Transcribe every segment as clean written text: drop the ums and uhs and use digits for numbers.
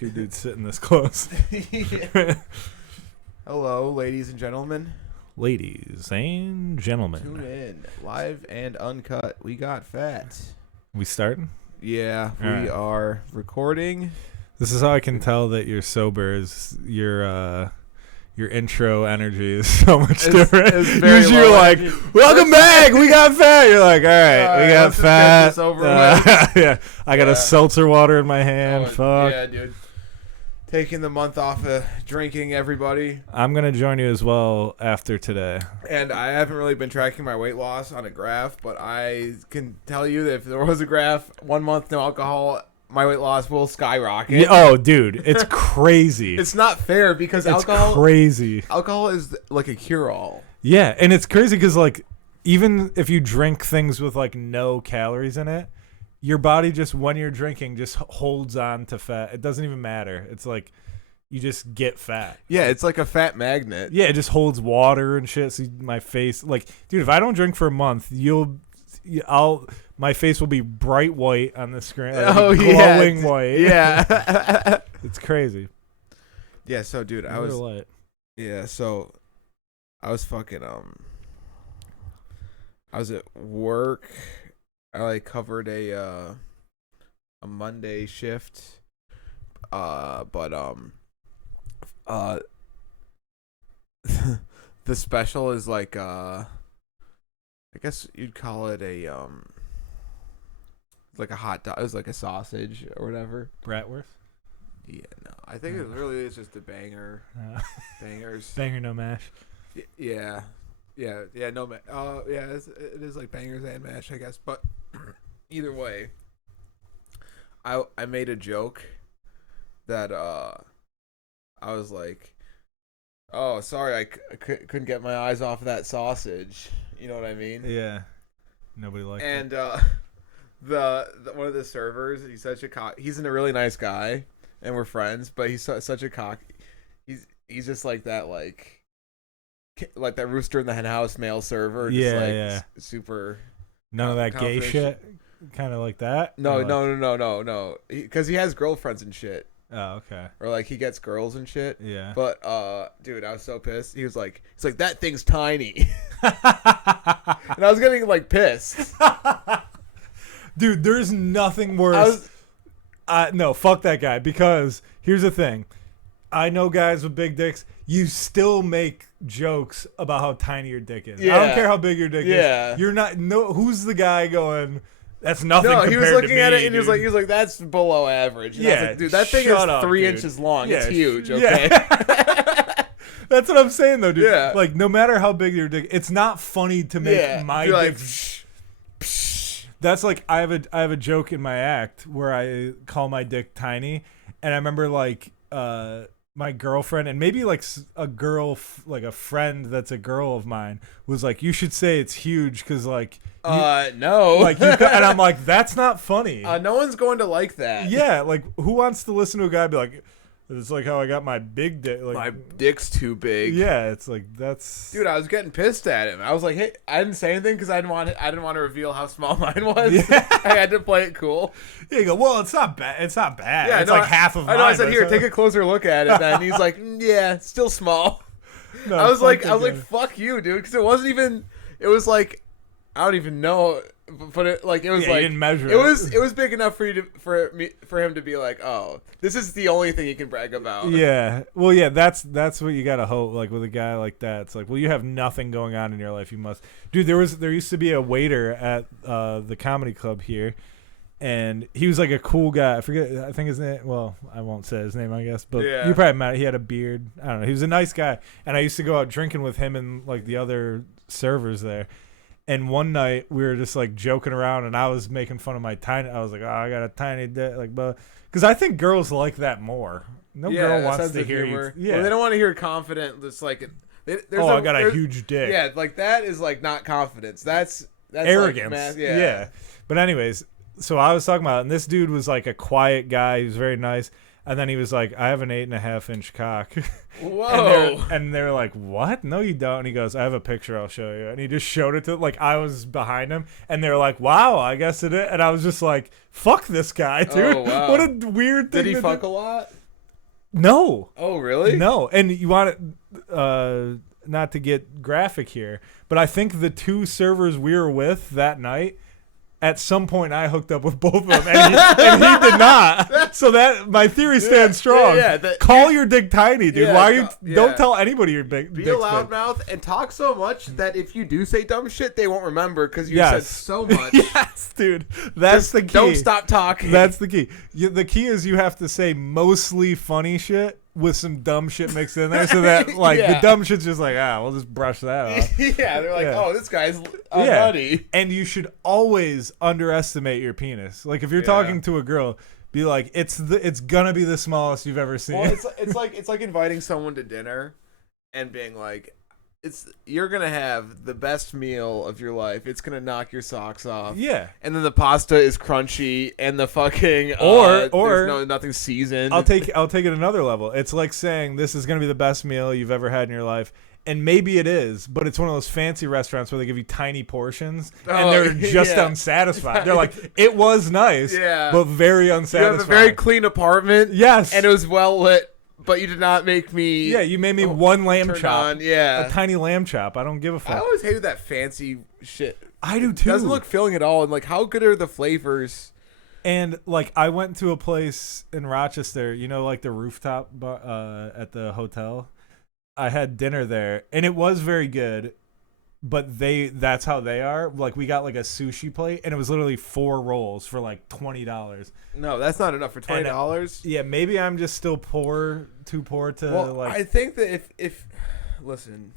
two dudes sitting this close. Hello, ladies and gentlemen. Ladies and gentlemen. Tune in. Live and uncut. We got fat. We starting? Yeah, All right. are recording. This is how I can tell that you're sober. Is your intro energy is so much different. Usually you're like, welcome back, we got fat. You're like, all right, we got fat. Yeah, I got a seltzer water in my hand. Fuck. Yeah, dude. Taking the month off of drinking, everybody. I'm going to join you as well after today. And I haven't really been tracking my weight loss on a graph, but I can tell you that if there was a graph, 1 month no alcohol, my weight loss will skyrocket. Yeah, oh, dude, it's crazy. It's not fair because it's crazy. Alcohol is like a cure-all. Yeah, and it's crazy because, like, even if you drink things with, like, no calories in it, your body just, when you're drinking, just holds on to fat. It doesn't even matter. It's like you just get fat. Yeah, it's like a fat magnet. Yeah, it just holds water and shit. So my face, like, dude, if I don't drink for a month, my face will be bright white on the screen. Like, glowing white. Yeah. It's crazy. Yeah, so, dude, I was fucking, I was at work. I like covered a Monday shift, but the special is like I guess you'd call it like a hot dog. It was like a sausage or whatever. Bratwurst? Yeah, no, I think it really is just a banger. Bangers. Banger no mash. Yeah. Yeah, no, yeah, it is like bangers and mash, I guess. But either way, I made a joke that I was like, oh, sorry, I couldn't get my eyes off of that sausage. You know what I mean? Yeah. Nobody liked it. And the one of the servers, he's such a cock. He's a really nice guy, and we're friends. But he's such a cock. He's just like that, like that rooster in the hen house male server. Just like super. None of that gay shit. Kind of like that. No. Because he has girlfriends and shit. Oh, okay. Or like he gets girls and shit. Yeah. But dude, I was so pissed. He's like that thing's tiny. And I was getting like pissed. Dude, there's nothing worse. No, fuck that guy. Because here's the thing. I know guys with big dicks. You still make jokes about how tiny your dick is. Yeah. I don't care how big your dick is. You're not. No. Who's the guy going? That's nothing. No, he was looking at it and he was like, "That's below average." And I was like, dude, that thing is 3 inches long. Yeah, it's huge. Okay. Yeah. That's what I'm saying, though, dude. Yeah. Like, no matter how big your dick, it's not funny to make my dick. Like, that's like I have a joke in my act where I call my dick tiny, and I remember like my girlfriend and maybe like a girl, like a friend that's a girl of mine was like, you should say it's huge because like no, like and I'm like, that's not funny. No one's going to like that. Yeah, like who wants to listen to a guy be like, it's like how I got my big dick. Like, my dick's too big. Yeah, it's like that's. Dude, I was getting pissed at him. I was like, hey, I didn't say anything because I didn't want to reveal how small mine was. Yeah. I had to play it cool. Yeah, you go, well, it's not bad. It's not bad. Yeah, it's like half of mine. I know. I said, here, take a closer look at it. Then he's like, yeah, it's still small. No, I was like, fuck you, dude, because it wasn't even. It was like, I don't even know. But it was you like didn't measure it was big enough for him to be like, oh, this is the only thing you can brag about. Yeah, well, yeah, that's what you gotta hope. Like with a guy like that, it's like, well, you have nothing going on in your life. You must, dude. There used to be a waiter at the comedy club here, and he was like a cool guy. I forget. I think his name. Well, I won't say his name, I guess. But you probably met. He had a beard. I don't know. He was a nice guy, and I used to go out drinking with him and like the other servers there. And one night we were just like joking around, and I was making fun of my tiny. I was like, "Oh, I got a tiny dick," like, but because I think girls like that more. No girl wants to hear you. Yeah, well, they don't want to hear confident. It's like, I got a huge dick. Yeah, like that is like not confidence. That's arrogance. Like yeah. But anyways, so I was talking about it, and this dude was like a quiet guy. He was very nice. And then he was like, I have an 8.5-inch cock. Whoa. And they were like, what? No, you don't. And he goes, I have a picture I'll show you. And he just showed it to, like, I was behind him. And they were like, wow, I guess it is. And I was just like, fuck this guy, dude. Oh, wow. What a weird thing. Did he fuck a lot? No. Oh, really? No. And you want it, not to get graphic here, but I think the 2 servers we were with that night, at some point I hooked up with both of them, and he did not. So that my theory stands strong. Call your dick tiny, dude. Why you don't tell anybody your big Be a loudmouth and talk so much that if you do say dumb shit, they won't remember because you said so much. Yes, dude. That's the key. Don't stop talking. That's the key. The key is you have to say mostly funny shit with some dumb shit mixed in there, so that the dumb shit's just like, we'll just brush that off. They're like, oh, this guy's nutty. And you should always underestimate your penis. Like if you're talking to a girl, be like, it's gonna be the smallest you've ever seen. Well, it's like inviting someone to dinner and being like, you're gonna have the best meal of your life. It's gonna knock your socks off. Yeah. And then the pasta is crunchy and the fucking there's nothing seasoned. I'll take it another level. It's like saying this is gonna be the best meal you've ever had in your life. And maybe it is, but it's one of those fancy restaurants where they give you tiny portions and they're just unsatisfied. They're like, it was nice, but very unsatisfied. You have a very clean apartment. Yes. And it was well lit. But you did not make me. Yeah, you made me one lamb chop. A tiny lamb chop. I don't give a fuck. I always hated that fancy shit. I do too. It doesn't look filling at all. And like, how good are the flavors? And like, I went to a place in Rochester, like the rooftop bar, at the hotel. I had dinner there, and it was very good. But that's how they are. Like, we got like a sushi plate, and it was literally 4 rolls for like $20. No, that's not enough for $20. Yeah, maybe I'm just still too poor to I think that if listen,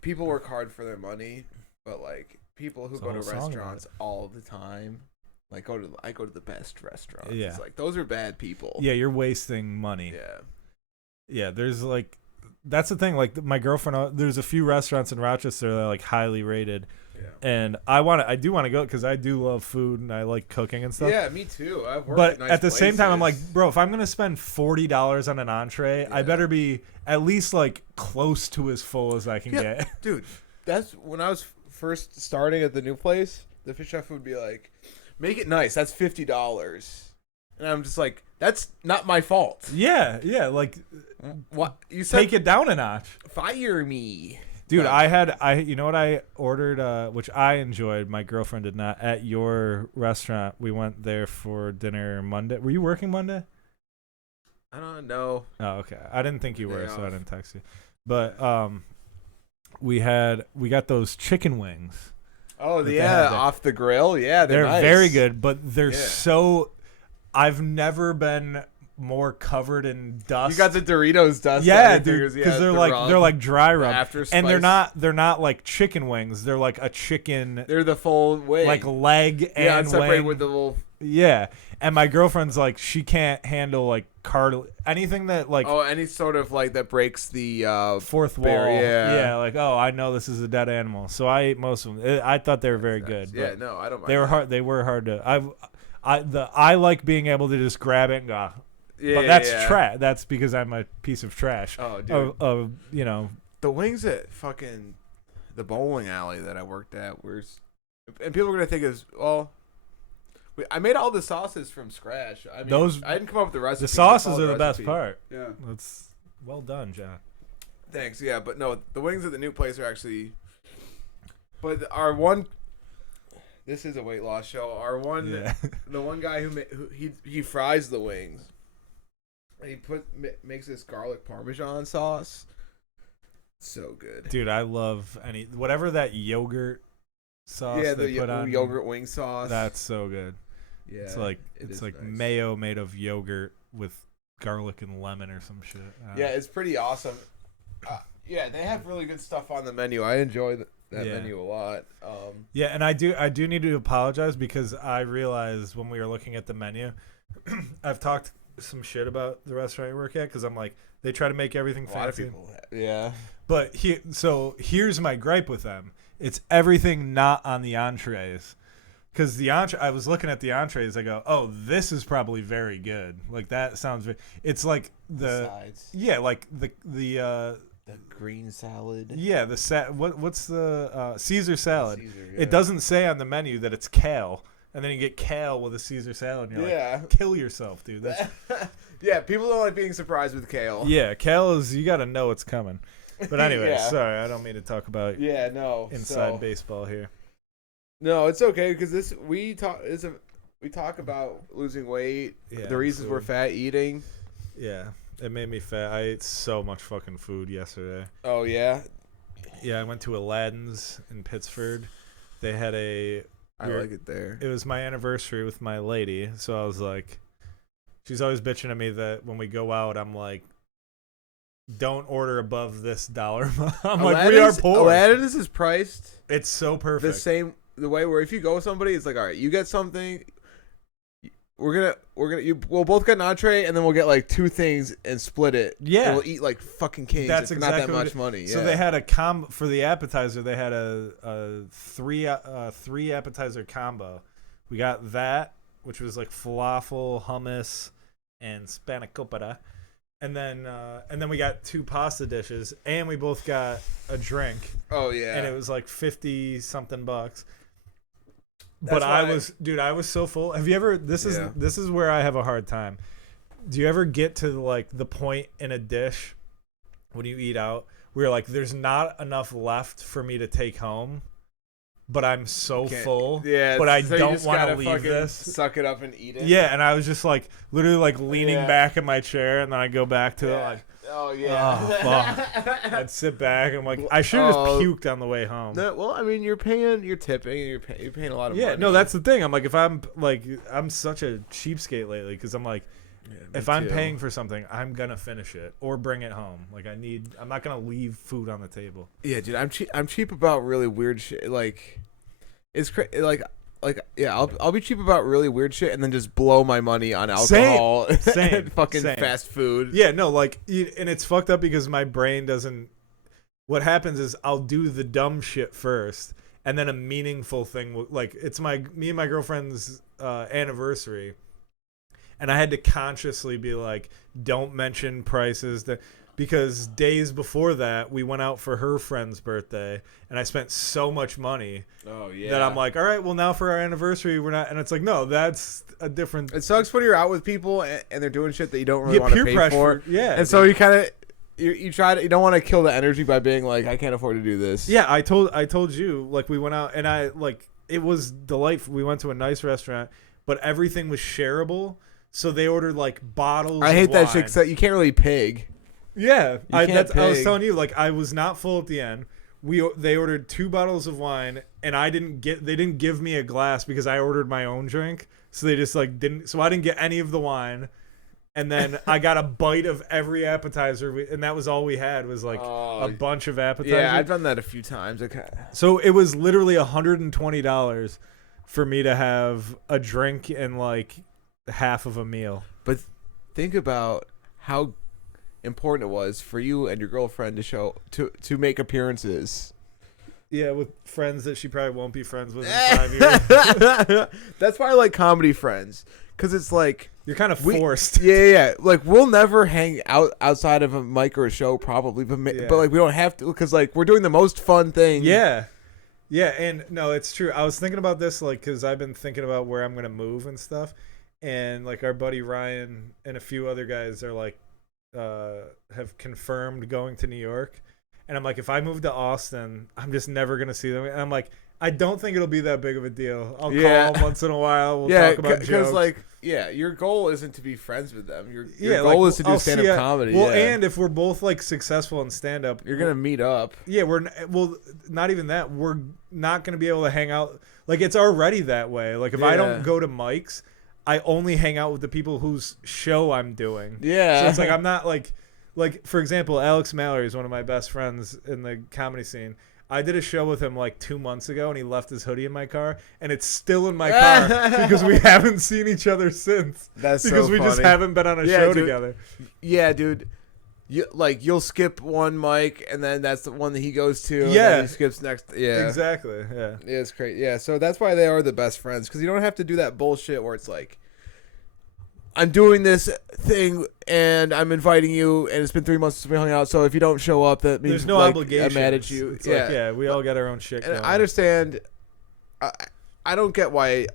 people work hard for their money, but like people who go to restaurants all the time, like I go to the best restaurants. Yeah. It's like those are bad people. Yeah, you're wasting money. Yeah. Yeah, there's like. That's the thing. Like my girlfriend, there's a few restaurants in Rochester that are like highly rated, and I do want to go because I do love food and I like cooking and stuff. Yeah, me too. I've worked but at nice at the places. same time, I'm like, bro, if I'm gonna spend $40 on an entree, I better be at least like close to as full as I can get. Dude, that's when I was first starting at the new place. The fish chef would be like, "Make it nice. That's $50," and I'm just like, "That's not my fault." Yeah, like. What you said? Take it down a notch. Fire me, dude. You know what I ordered, which I enjoyed. My girlfriend did not. At your restaurant, we went there for dinner Monday. Were you working Monday? I don't know. Oh, okay. I didn't think you were, so I didn't text you. But we got those chicken wings. Oh yeah, off the grill. Yeah, they're nice. Very good, but they're so. I've never been more covered in dust. You got the Doritos dust. Yeah, dude, because they're like dry rub, and they're not like chicken wings. They're like a chicken. They're the full wing, like leg and separated wing. with the little. Yeah, and my girlfriend's like she can't handle like anything that like any sort of like that breaks the fourth wall. Yeah, like I know this is a dead animal, so I ate most of them. I thought they were very good. Yeah, no, I don't mind. They were hard. They were hard to. I like being able to just grab it and go. Yeah, but that's trash. That's because I'm a piece of trash. Oh, dude. The wings at fucking the bowling alley that I worked at and people are gonna think I made all the sauces from scratch. I mean, I didn't come up with the recipe. The sauces are the best part. Yeah, that's well done, John. Thanks. Yeah, but no, the wings at the new place are actually. But our one. This is a weight loss show. Our one, the one guy who he fries the wings. He makes this garlic parmesan sauce. So good, dude. I love whatever that yogurt sauce. Yeah, they put on yogurt wing sauce. That's so good. Yeah, it's like nice. Mayo made of yogurt with garlic and lemon or some shit. Yeah, it's pretty awesome. Yeah, they have really good stuff on the menu. I enjoy that menu a lot. Yeah, and I do need to apologize because I realized when we were looking at the menu, I've talked some shit about the restaurant I work at because I'm like they try to make everything fancy. Yeah. But here's my gripe with them. It's everything not on the entrees. Because I was looking at the entrees, I go, oh, this is probably very good. Like that sounds very. It's like the sides. Yeah, like the green salad. Yeah, what's the Caesar salad? Caesar, yeah. It doesn't say on the menu that it's kale. and then you get kale with a Caesar salad, and you're Yeah. like, kill yourself, dude. That's, Yeah, people don't like being surprised with kale. yeah, kale is, you got to know it's coming. But anyway, Yeah. sorry, I don't mean to talk about Yeah, no. inside baseball here. No, it's okay because we talk about losing weight, Yeah, the reasons we're fat, eating. Yeah, it made me fat. I ate so much fucking food yesterday. Oh yeah. Yeah, I went to Aladdin's in Pittsford. They had I like it there. It was my anniversary with my lady, so I was like, she's always bitching at me that when we go out, I'm like, don't order above this dollar amount. I'm like, we are poor. Aladdin's is priced It's so perfect. the way where if you go with somebody, it's like, all right, you get something. We'll both get an entree and then we'll get like two things and split it. Yeah. And we'll eat like fucking kings. That's it's exactly not that much money. So Yeah. they had a for the appetizer. They had a three appetizer combo. We got that, which was like falafel, hummus, and spanakopita, and then we got two pasta dishes, and we both got a drink. Oh yeah. And it was like $50 something. That's But I why was so full. Have you ever? This is where I have a hard time. Do you ever get to like the point in a dish when you eat out where you're like, there's not enough left for me to take home, but I'm so full. Yeah. But I so don't want to leave fucking this. Suck it up and eat it. Yeah, and I was just like literally like leaning back in my chair, and then I go back to it like. Oh yeah. Oh, fuck. I'd sit back and I'm like, I should have just puked on the way home. No, well, I mean, you're tipping, you're paying a lot of money. Yeah, no, that's the thing. I'm like, if I'm like, I'm such a cheapskate lately because I'm like, if I'm paying for something, I'm gonna finish it or bring it home. Like I'm not gonna leave food on the table. Yeah, dude, I'm cheap about really weird shit. Like, it's yeah, I'll be cheap about really weird shit and then just blow my money on alcohol Same. and fucking Same. fast food. Yeah, no, like, and it's fucked up because my brain doesn't. What happens is I'll do the dumb shit first, and then a meaningful thing. Like, it's me and my girlfriend's anniversary, and I had to consciously be like, don't mention prices because days before that we went out for her friend's birthday, and I spent so much money. Oh yeah. That I'm like, all right, well now for our anniversary we're not, and it's like, no, that's a different. It sucks when you're out with people and they're doing shit that you don't really want to pay for. Yeah, and so you kind of you don't want to kill the energy by being like, I can't afford to do this. Yeah, I told you, like, we went out and I like, it was delightful. We went to a nice restaurant, but everything was shareable, so they ordered like bottles. I hate of that wine. shit. 'Cause you can't really pig. Yeah, I was pig. telling you, like, I was not full at the end. They ordered 2 bottles of wine, and they didn't give me a glass because I ordered my own drink. So they just like didn't. So I didn't get any of the wine, and then I got a bite of every appetizer, and that was all we had was like a bunch of appetizers. Yeah, I've done that a few times. So it was literally $120 for me to have a drink and like half of a meal. But think about how important it was for you and your girlfriend to make appearances. Yeah, with friends that she probably won't be friends with in 5 years. That's why I like comedy friends, because it's like you're kind of forced. Yeah. Like we'll never hang out outside of a mic or a show, probably, but like we don't have to, because like we're doing the most fun thing. Yeah, and no, it's true. I was thinking about this, like, because I've been thinking about where I'm gonna move and stuff, and like our buddy Ryan and a few other guys are like have confirmed going to New York. And I'm like, if I move to Austin, I'm just never going to see them. And I'm like, I don't think it'll be that big of a deal. I'll call once in a while. We'll talk about jokes. Because, like, your goal isn't to be friends with them. Your goal is to do stand-up comedy. Well, and if we're both, like, successful in stand-up. You're going to meet up. Yeah, not even that. We're not going to be able to hang out. Like, it's already that way. Like, if I don't go to Mike's, I only hang out with the people whose show I'm doing. Yeah. So it's like, I'm not, like, for example, Alex Mallory is one of my best friends in the comedy scene. I did a show with him like 2 months ago, and he left his hoodie in my car, and it's still in my car because we haven't seen each other since. That's because so we funny. just haven't been on a show together. Yeah, dude. You'll skip one mic, and then that's the one that he goes to. And Yeah, then he skips next. Yeah, exactly. Yeah, it's great. Yeah, so that's why they are the best friends, because you don't have to do that bullshit where it's like, I'm doing this thing and I'm inviting you, and it's been 3 months since we hung out. So if you don't show up, that means there's no like, obligation. I'm mad at you. It's we all got our own shit. And I understand. I don't get why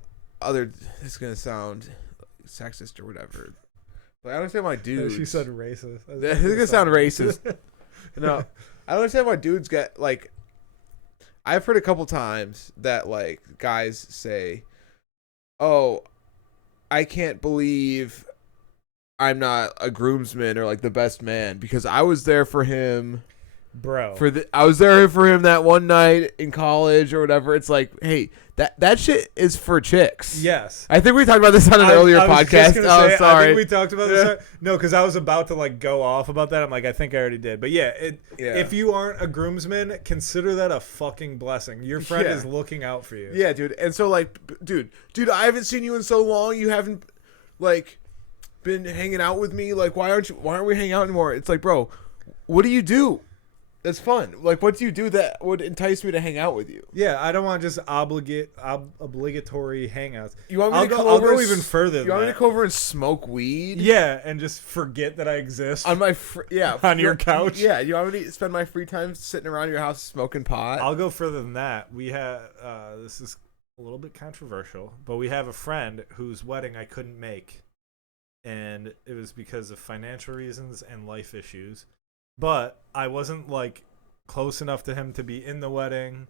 other. This is gonna sound sexist or whatever. Like, I understand why dudes. She said racist. This is gonna sound racist. No, I don't understand why dudes get like. I've heard a couple times that like guys say, "Oh, I can't believe I'm not a groomsman or like the best man because I was there for him." Bro, I was there for him that one night in college or whatever. It's like, hey, that shit is for chicks. yes. I think we talked about this on an earlier I was podcast. just gonna say, Sorry. I think we talked about this. No, because I was about to like go off about that. I'm like, I think I already did. But yeah, if you aren't a groomsman, consider that a fucking blessing. Your friend is looking out for you. Yeah, dude. And so like, dude, I haven't seen you in so long. You haven't like been hanging out with me. Like, why aren't we hanging out anymore? It's like, bro, what do you do? That's fun. Like, what do you do that would entice me to hang out with you? Yeah, I don't want just obligatory hangouts. You want me to come I'll over go even further. You want me to come over and smoke weed? Yeah, and just forget that I exist on my on your couch. Yeah, you want me to spend my free time sitting around your house smoking pot? I'll go further than that. We have this is a little bit controversial, but we have a friend whose wedding I couldn't make, and it was because of financial reasons and life issues. But I wasn't like close enough to him to be in the wedding.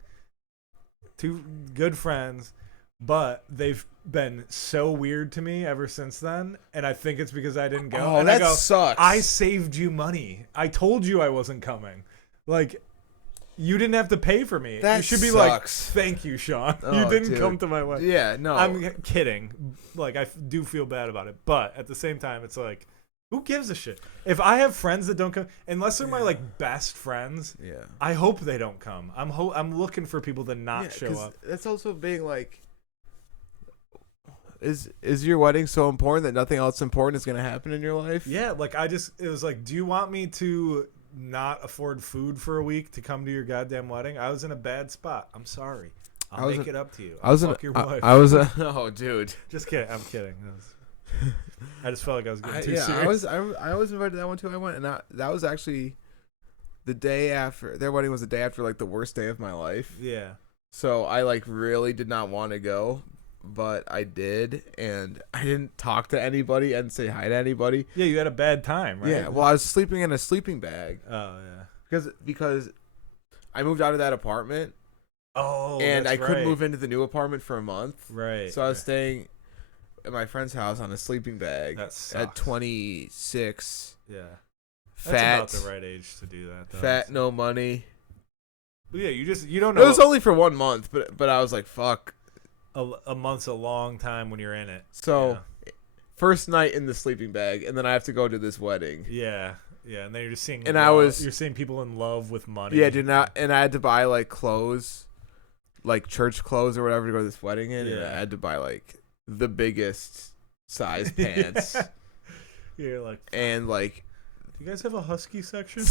Two good friends, but they've been so weird to me ever since then, and I think it's because I didn't go. Oh, and that I go, sucks. I saved you money. I told you I wasn't coming. Like, you didn't have to pay for me. That you should be sucks. like, thank you, Sean. Oh, you didn't dude. come to my wedding. Yeah, no. I'm kidding. Like, I do feel bad about it, but at the same time, it's like, who gives a shit? If I have friends that don't come, unless they're my like best friends, I hope they don't come. I'm looking for people to not show up. That's also being like, is your wedding so important that nothing else important is gonna happen in your life? Yeah, like it was like, do you want me to not afford food for a week to come to your goddamn wedding? I was in a bad spot. I'm sorry. I'll make it up to you. Fuck your wife. Oh, dude. Just kidding. I'm kidding. I just felt like I was getting too serious. I was invited to that one too. I went, and that was actually the day after their wedding was the day after like the worst day of my life. Yeah. So I like really did not want to go, but I did, and I didn't talk to anybody and say hi to anybody. Yeah, you had a bad time, right? Yeah. Well, I was sleeping in a sleeping bag. Oh yeah. Because I moved out of that apartment. Oh. And I couldn't right. move into the new apartment for a month. Right. So I was staying at my friend's house on a sleeping bag at 26. Yeah. Fat. That's about the right age to do that, though. Fat, no money. But yeah, you don't know. It was only for 1 month, but I was like, fuck. A month's a long time when you're in it. So, first night in the sleeping bag, and then I have to go to this wedding. Yeah. Yeah, and then you're just seeing you're seeing people in love with money. Yeah, and I had to buy like clothes, like church clothes or whatever to go to this wedding in, and I had to buy like the biggest size pants. You're like, and like, do you guys have a husky section?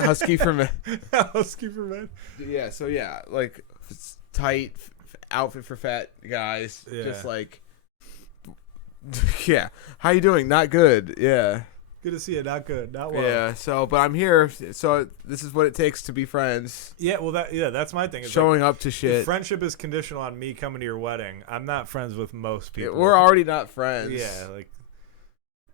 Husky for men. Husky for men. Yeah. So yeah, like tight outfit for fat guys. Yeah. Just like, yeah. How you doing? Not good. Yeah. Good to see you. Not good. Not well. Yeah. So, but I'm here. So this is what it takes to be friends. Yeah. Well, that's my thing. It's showing up to shit. Friendship is conditional on me coming to your wedding. I'm not friends with most people. Yeah, we're already not friends. Yeah. Like,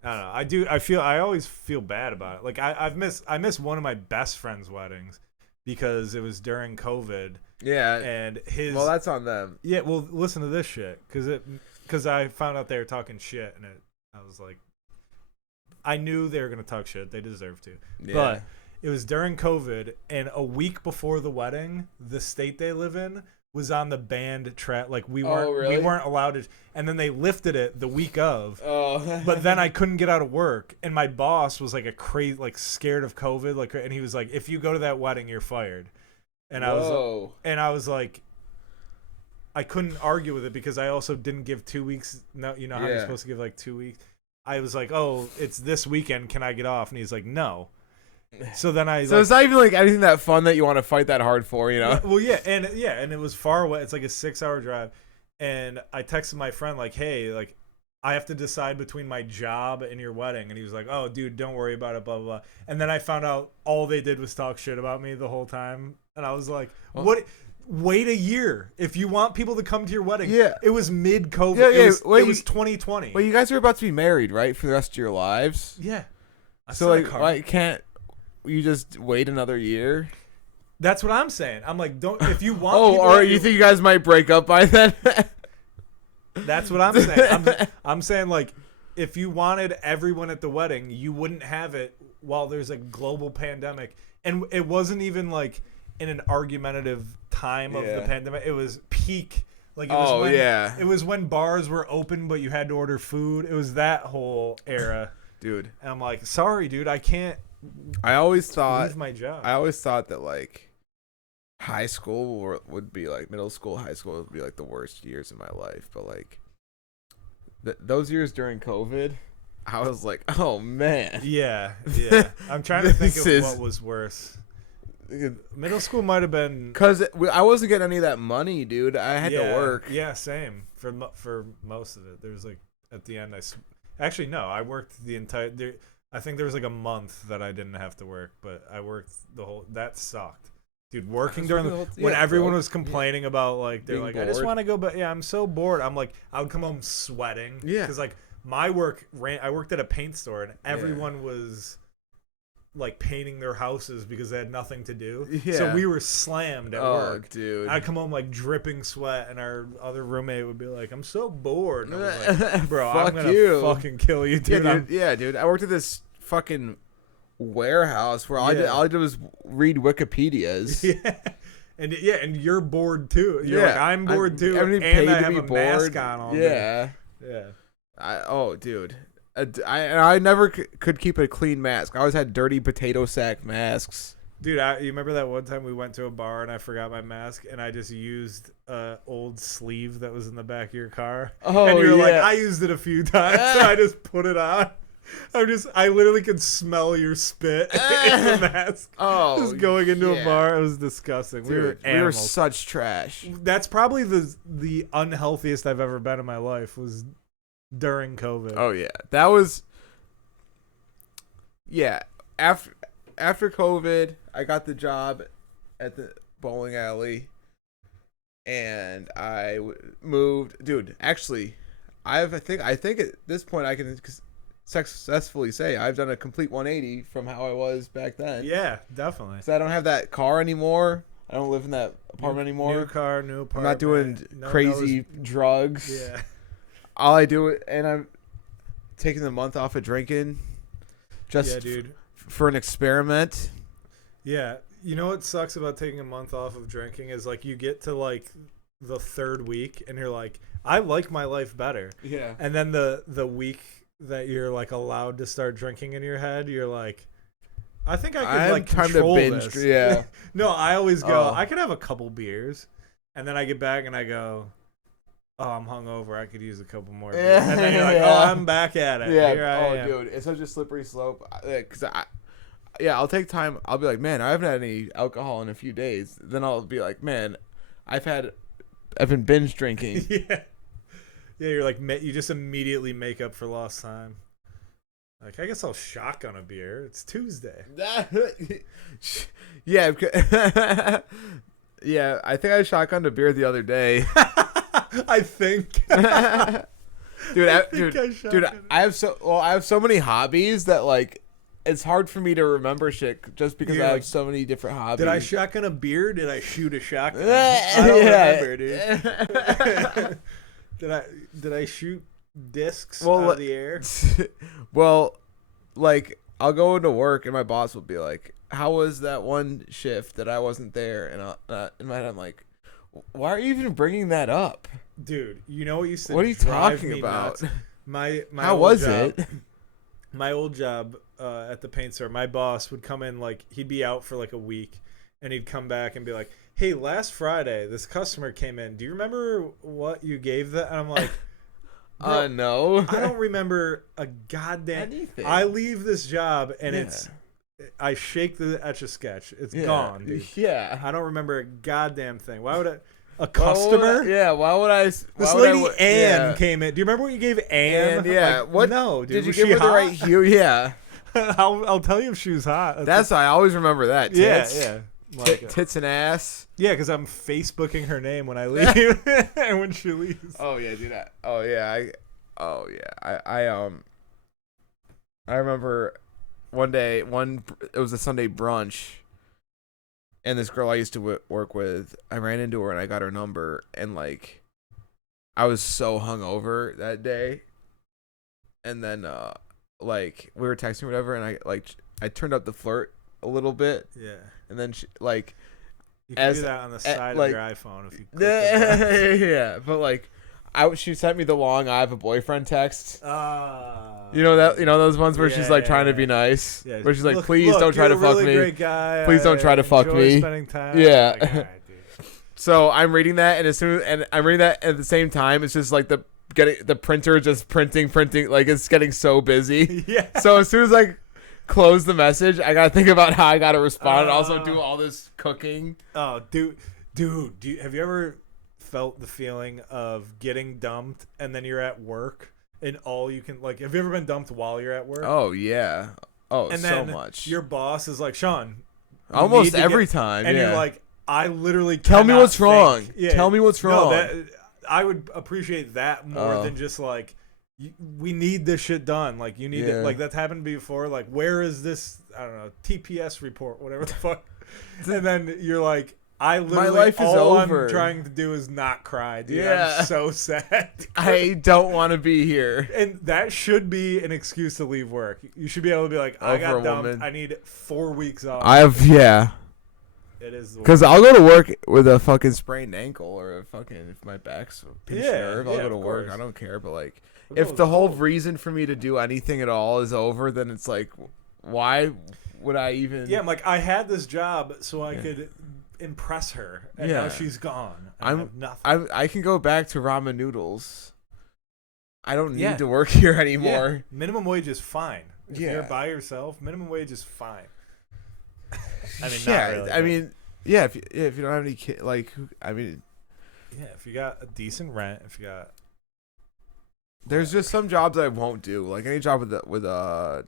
I don't know. I always feel bad about it. Like I missed one of my best friend's weddings because it was during COVID. Yeah. And well, that's on them. Yeah. Well, listen to this shit because I found out they were talking shit and I was like, I knew they were gonna talk shit. They deserve to. Yeah. But it was during COVID, and a week before the wedding, the state they live in was on the banned track. Like we weren't allowed to. And then they lifted it the week of. Oh. But then I couldn't get out of work, and my boss was like scared of COVID, and he was like, "If you go to that wedding, you're fired." And I was like, I couldn't argue with it because I also didn't give 2 weeks. No, you know how you're supposed to give like 2 weeks. I was like, "Oh, it's this weekend. Can I get off?" And he's like, "No." So then So it's not even like anything that fun that you want to fight that hard for, you know? Yeah, well, and it was far away. It's like a 6-hour drive, and I texted my friend like, "Hey, like, I have to decide between my job and your wedding," and he was like, "Oh, dude, don't worry about it." Blah blah blah. And then I found out all they did was talk shit about me the whole time, and I was like, "What?" wait a year if you want people to come to your wedding. Yeah. It was mid-COVID. Yeah, It was, wait, it was 2020. Well, you guys are about to be married, right, for the rest of your lives? Yeah. So, like, why can't you just wait another year? That's what I'm saying. I'm like, don't, if you want Oh, people or you think you guys might break up by then? That's what I'm saying. I'm saying, like, if you wanted everyone at the wedding, you wouldn't have it while there's a global pandemic. And it wasn't even, like, in an argumentative time of the pandemic. It was peak. Like, it was it was when bars were open, but you had to order food. It was that whole era. Dude. And I'm like, sorry, dude, I can't leave my job. I always thought that, like, high school would be, like, middle school, high school would be, like, the worst years of my life. But, like, those years during COVID, I was like, oh, man. Yeah. I'm trying to think of what was worse. Middle school might have been... Because I wasn't getting any of that money, dude. I had to work. Yeah, same. For most of it. There was, like, at the end, actually, no, I worked the entire... I think there was, like, a month that I didn't have to work, but I worked the whole... That sucked. Dude, working during when everyone was complaining about, like, they're like, bored. I just want to go, but I'm so bored. I'm like, I would come home sweating. Yeah. Because, like, my work I worked at a paint store, and everyone was, like, painting their houses because they had nothing to do. Yeah. So we were slammed at work. Dude. I'd come home, like, dripping sweat, and our other roommate would be like, I'm so bored. And I was like, bro, I'm going to fucking kill you, dude. Yeah, dude. I worked at this fucking warehouse where all I did was read Wikipedias. Yeah, and you're bored too. You're like, I'm bored too, and I have a mask on all day. Yeah. Dude, I never could keep a clean mask. I always had dirty potato sack masks. Dude, you remember that one time we went to a bar and I forgot my mask and I just used an old sleeve that was in the back of your car. Oh, and you're like, I used it a few times, so I just put it on. I literally could smell your spit in the mask. Oh, just going into a bar. It was disgusting. Dude, we were such trash. That's probably the unhealthiest I've ever been in my life was during COVID. Oh yeah, that was. Yeah, after COVID, I got the job at the bowling alley, and I moved. Dude, actually, I think at this point I can successfully say I've done a complete 180 from how I was back then. Yeah, definitely. So I don't have that car anymore. I don't live in that apartment anymore. New car, new apartment. I'm not doing crazy drugs. Yeah. All I do, and I'm taking the month off of drinking just for an experiment. Yeah. You know what sucks about taking a month off of drinking is, like, you get to, like, the third week and you're like, I like my life better. Yeah. And then the week that you're, like, allowed to start drinking in your head, you're like, I think I could, like, control this. Yeah. No, I always go, I could have a couple beers, and then I get back and I go, oh, I'm hungover. I could use a couple more beers. And then you're like, I'm back at it. Yeah. Here I am. Dude, it's such a slippery slope. Because I'll take time. I'll be like, man, I haven't had any alcohol in a few days. Then I'll be like, man, I've been binge drinking. Yeah, you're like, you just immediately make up for lost time. Like, I guess I'll shotgun a beer. It's Tuesday. Yeah. Yeah, I think I shotgunned a beer the other day. I think. Dude, I have so many hobbies that, like, it's hard for me to remember shit just because I have so many different hobbies. Did I shotgun a beer? Did I shoot a shotgun? I don't remember, dude. Did I shoot discs out of the air? Well, like, I'll go into work and my boss will be like, how was that one shift that I wasn't there? And in my head, I'm like, why are you even bringing that up? Dude, you know what you said? What are you talking about? How was it? My old job at the paint store, my boss would come in, like, he'd be out for like a week, and he'd come back and be like, hey, last Friday, this customer came in. Do you remember what you gave them? And I'm like, no. I don't remember a goddamn anything. I leave this job, and I shake the Etch-a-Sketch. It's gone, dude. Yeah. I don't remember a goddamn thing. Why would I? A customer? Why would I? This lady Ann came in. Do you remember what you gave Ann? Yeah. Like, what? No, dude. Did you give her the right hue? Yeah. I'll tell you if she was hot. I always remember that. Yeah. Like, tits and ass. yeah, because I'm Facebooking her name when I leave and when she leaves. Oh yeah, do that. Oh yeah, I remember one day, it was a Sunday brunch, and this girl I used to work with, I ran into her and I got her number, and like, I was so hungover that day, and then like we were texting or whatever, and I turned up the flirt a little bit, Yeah. and then she, like, You can do that on the side like, of your iPhone if you click the yeah, but like, she sent me the long "I have a boyfriend" text. button. You know those ones where she's like trying to be yeah. nice, Yeah. where she's like, Look, please don't try to fuck really me. Great guy. Please don't try to fuck enjoy me. Spending time. Yeah. Like, all right, dude. So I'm reading that, and I'm reading that at the same time. It's just like the printer just printing, like it's getting so busy. Yeah. So as soon as I close the message, I gotta think about how I gotta respond and also do all this cooking. Oh, dude, have you ever felt the feeling of getting dumped and then you're at work and all you can, like, have you ever been dumped while you're at work? Oh yeah. Oh, and so then much. Your boss is like, Sean, you almost need to every time. and yeah. you're like, I literally tell me cannot what's wrong. think. Yeah. Tell me what's wrong. No, I would appreciate that more than just like, we need this shit done. Like, you need it. Like, that's happened before. Like, where is this? I don't know, TPS report, whatever the fuck. And then you're like, I literally, my life is all over. I'm trying to do is not cry, dude. Yeah. I'm so sad. I don't want to be here. And that should be an excuse to leave work. You should be able to be like, I got dumped. Woman. I need 4 weeks off. It is because I'll go to work with a fucking sprained ankle or a fucking, if my back's a pinched nerve, I'll go to work. I don't care. But like, if the whole reason for me to do anything at all is over, then it's like, why would I even? Yeah, I'm like, I had this job so I could impress her, and now she's gone. I have nothing. I can go back to ramen noodles. I don't need to work here anymore. Yeah. Minimum wage is fine. If Yeah. you're by yourself, minimum wage is fine. I mean, yeah. not really, I mean, yeah. If you don't have any kids, like, I mean, yeah. If you got a decent rent, if you got, there's just some jobs I won't do. Like any job with a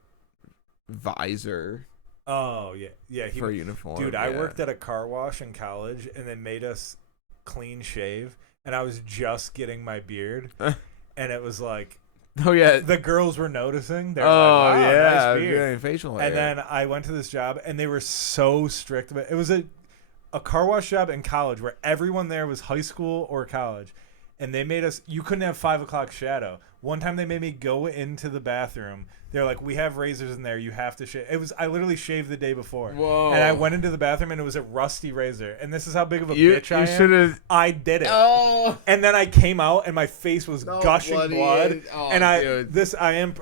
visor. Oh yeah. For uniform, dude. I worked at a car wash in college, and they made us clean shave, and I was just getting my beard, and it was like, oh yeah, the girls were noticing. They were like, wow, nice beard. Facial hair. And then I went to this job, and they were so strict about it. It was a car wash job in college where everyone there was high school or college, and they made us. You couldn't have 5 o'clock shadow. One time they made me go into the bathroom. They're like, we have razors in there. You have to shave. I literally shaved the day before. Whoa. And I went into the bathroom, and it was a rusty razor. And this is how big of a bitch I am. You should have. I did it. Oh. And then I came out, and my face was gushing blood. Oh, and dude.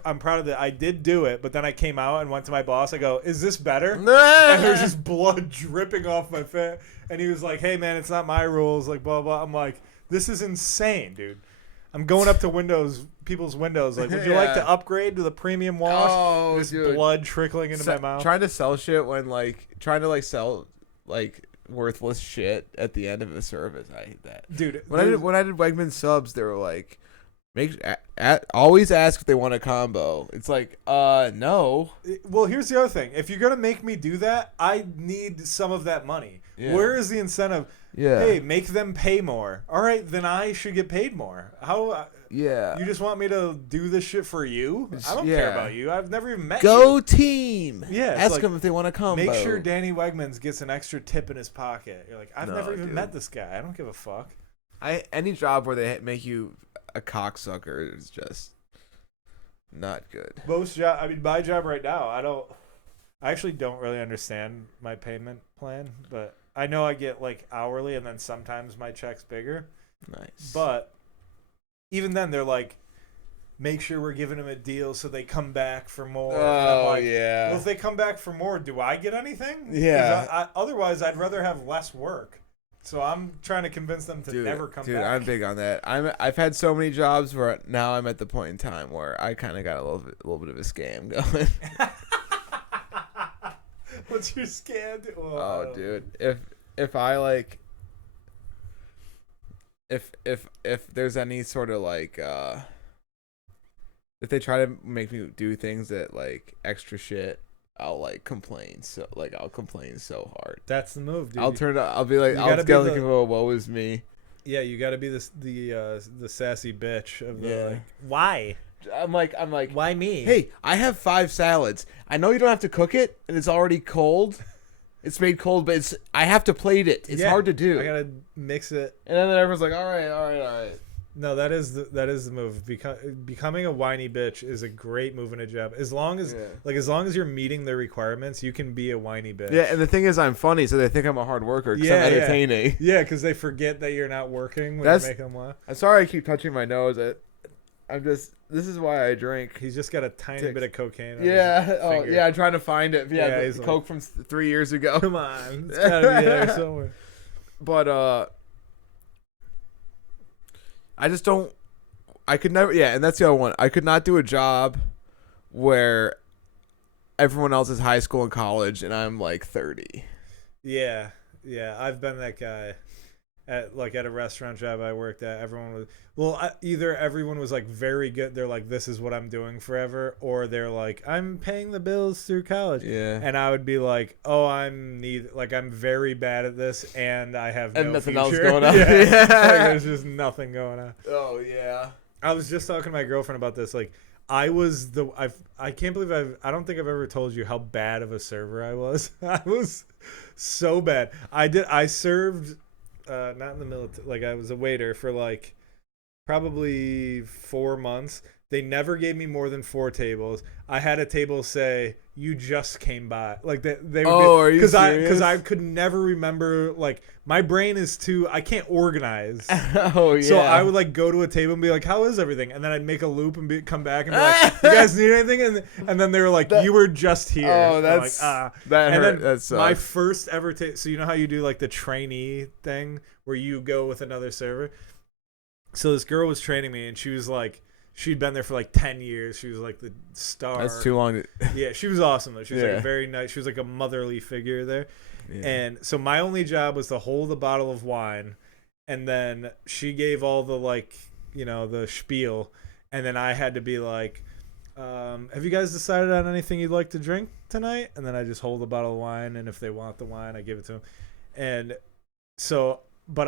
I'm proud of that. I did do it, but then I came out and went to my boss. I go, is this better? And and there's just blood dripping off my face. And he was like, hey, man, it's not my rules. Like, blah, blah. I'm like, this is insane, dude. I'm going up to people's windows. Like, would you like to upgrade to the premium wash? Oh, this dude. blood trickling into my mouth. Trying to sell shit when trying to sell worthless shit at the end of a service. I hate that, dude. When I did Wegman subs, they were like, always ask if they want a combo. It's like, no. Well, here's the other thing. If you're gonna make me do that, I need some of that money. Yeah. Where is the incentive? Yeah. Hey, make them pay more. All right, then I should get paid more. How? Yeah. You just want me to do this shit for you? I don't care about you. I've never even met you. Go team. Yeah. Ask them if they want a combo. Make sure Danny Wegmans gets an extra tip in his pocket. You're like, I've never even met this guy. I don't give a fuck. Any job where they make you a cocksucker is just not good. My job right now, I actually don't really understand my payment plan, but I know I get hourly, and then sometimes my check's bigger. Nice. But even then, they're like, make sure we're giving them a deal so they come back for more. Oh, yeah. Well, if they come back for more, do I get anything? Yeah. Otherwise, I'd rather have less work. So I'm trying to convince them to never come back. Dude, I'm big on that. I've had so many jobs where now I'm at the point in time where I kind of got a little bit of a scam going. What's your scam? Oh, dude. If I if there's any sort of if they try to make me do things that extra shit, I'll like complain. So like I'll complain so hard. That's the move, dude. I'll turn it. I'll be like, I'll tell like, oh, woe is me. Yeah, you got to be the sassy bitch of the Yeah. like, why? I'm like, Why me? hey, I have 5 salads. I know you don't have to cook it, and it's already cold. It's made cold, but I have to plate it. It's hard to do. I gotta mix it. And then everyone's like, all right. No, that is the move. Becoming a whiny bitch is a great move in a job. As long as as long as you're meeting the requirements, you can be a whiny bitch. Yeah, and the thing is, I'm funny, so they think I'm a hard worker because I'm entertaining. Yeah, because they forget that you're not working when you're making them laugh. I'm sorry I keep touching my nose. This is why I drink. He's just got a tiny bit of cocaine. On yeah. his finger. Yeah. I'm trying to find it. Yeah. The Coke from 3 years ago. Come on, it's gotta be there somewhere. But I just don't. I could never. Yeah, and that's the other one. I could not do a job where everyone else is high school and college, and I'm like 30. Yeah. I've been that guy. At a restaurant job I worked at, everyone was either everyone was like very good, they're like, this is what I'm doing forever, or they're like, I'm paying the bills through college. Yeah. And I would be like, oh, I'm very bad at this, and I have no nothing future. else going on. Yeah. Like, there's just nothing going on. Oh yeah. I was just talking to my girlfriend about this. Like, I can't believe I don't think I've ever told you how bad of a server I was. I was so bad. I served not in the military, like I was a waiter for like probably 4 months. They never gave me more than 4 tables. I had a table say, you just came by. Like they would are you serious? Because I could never remember, like my brain is I can't organize. Oh yeah. So I would like go to a table and be like, how is everything? And then I'd make a loop and come back and be like, you guys need anything? And then they were like, you were just here. Oh, that's like, that and hurt. then That sucks. my first ever so you know how you do like the trainee thing where you go with another server? So this girl was training me, and she was like, she'd been there for like 10 years. She was like the star. That's too long. Yeah, she was awesome though. She was Yeah. like very nice. She was like a motherly figure there. Yeah. And so my only job was to hold a bottle of wine, and then she gave all the like, the spiel, and then I had to be like, have you guys decided on anything you'd like to drink tonight? And then I just hold a bottle of wine, and if they want the wine, I give it to them. And so, but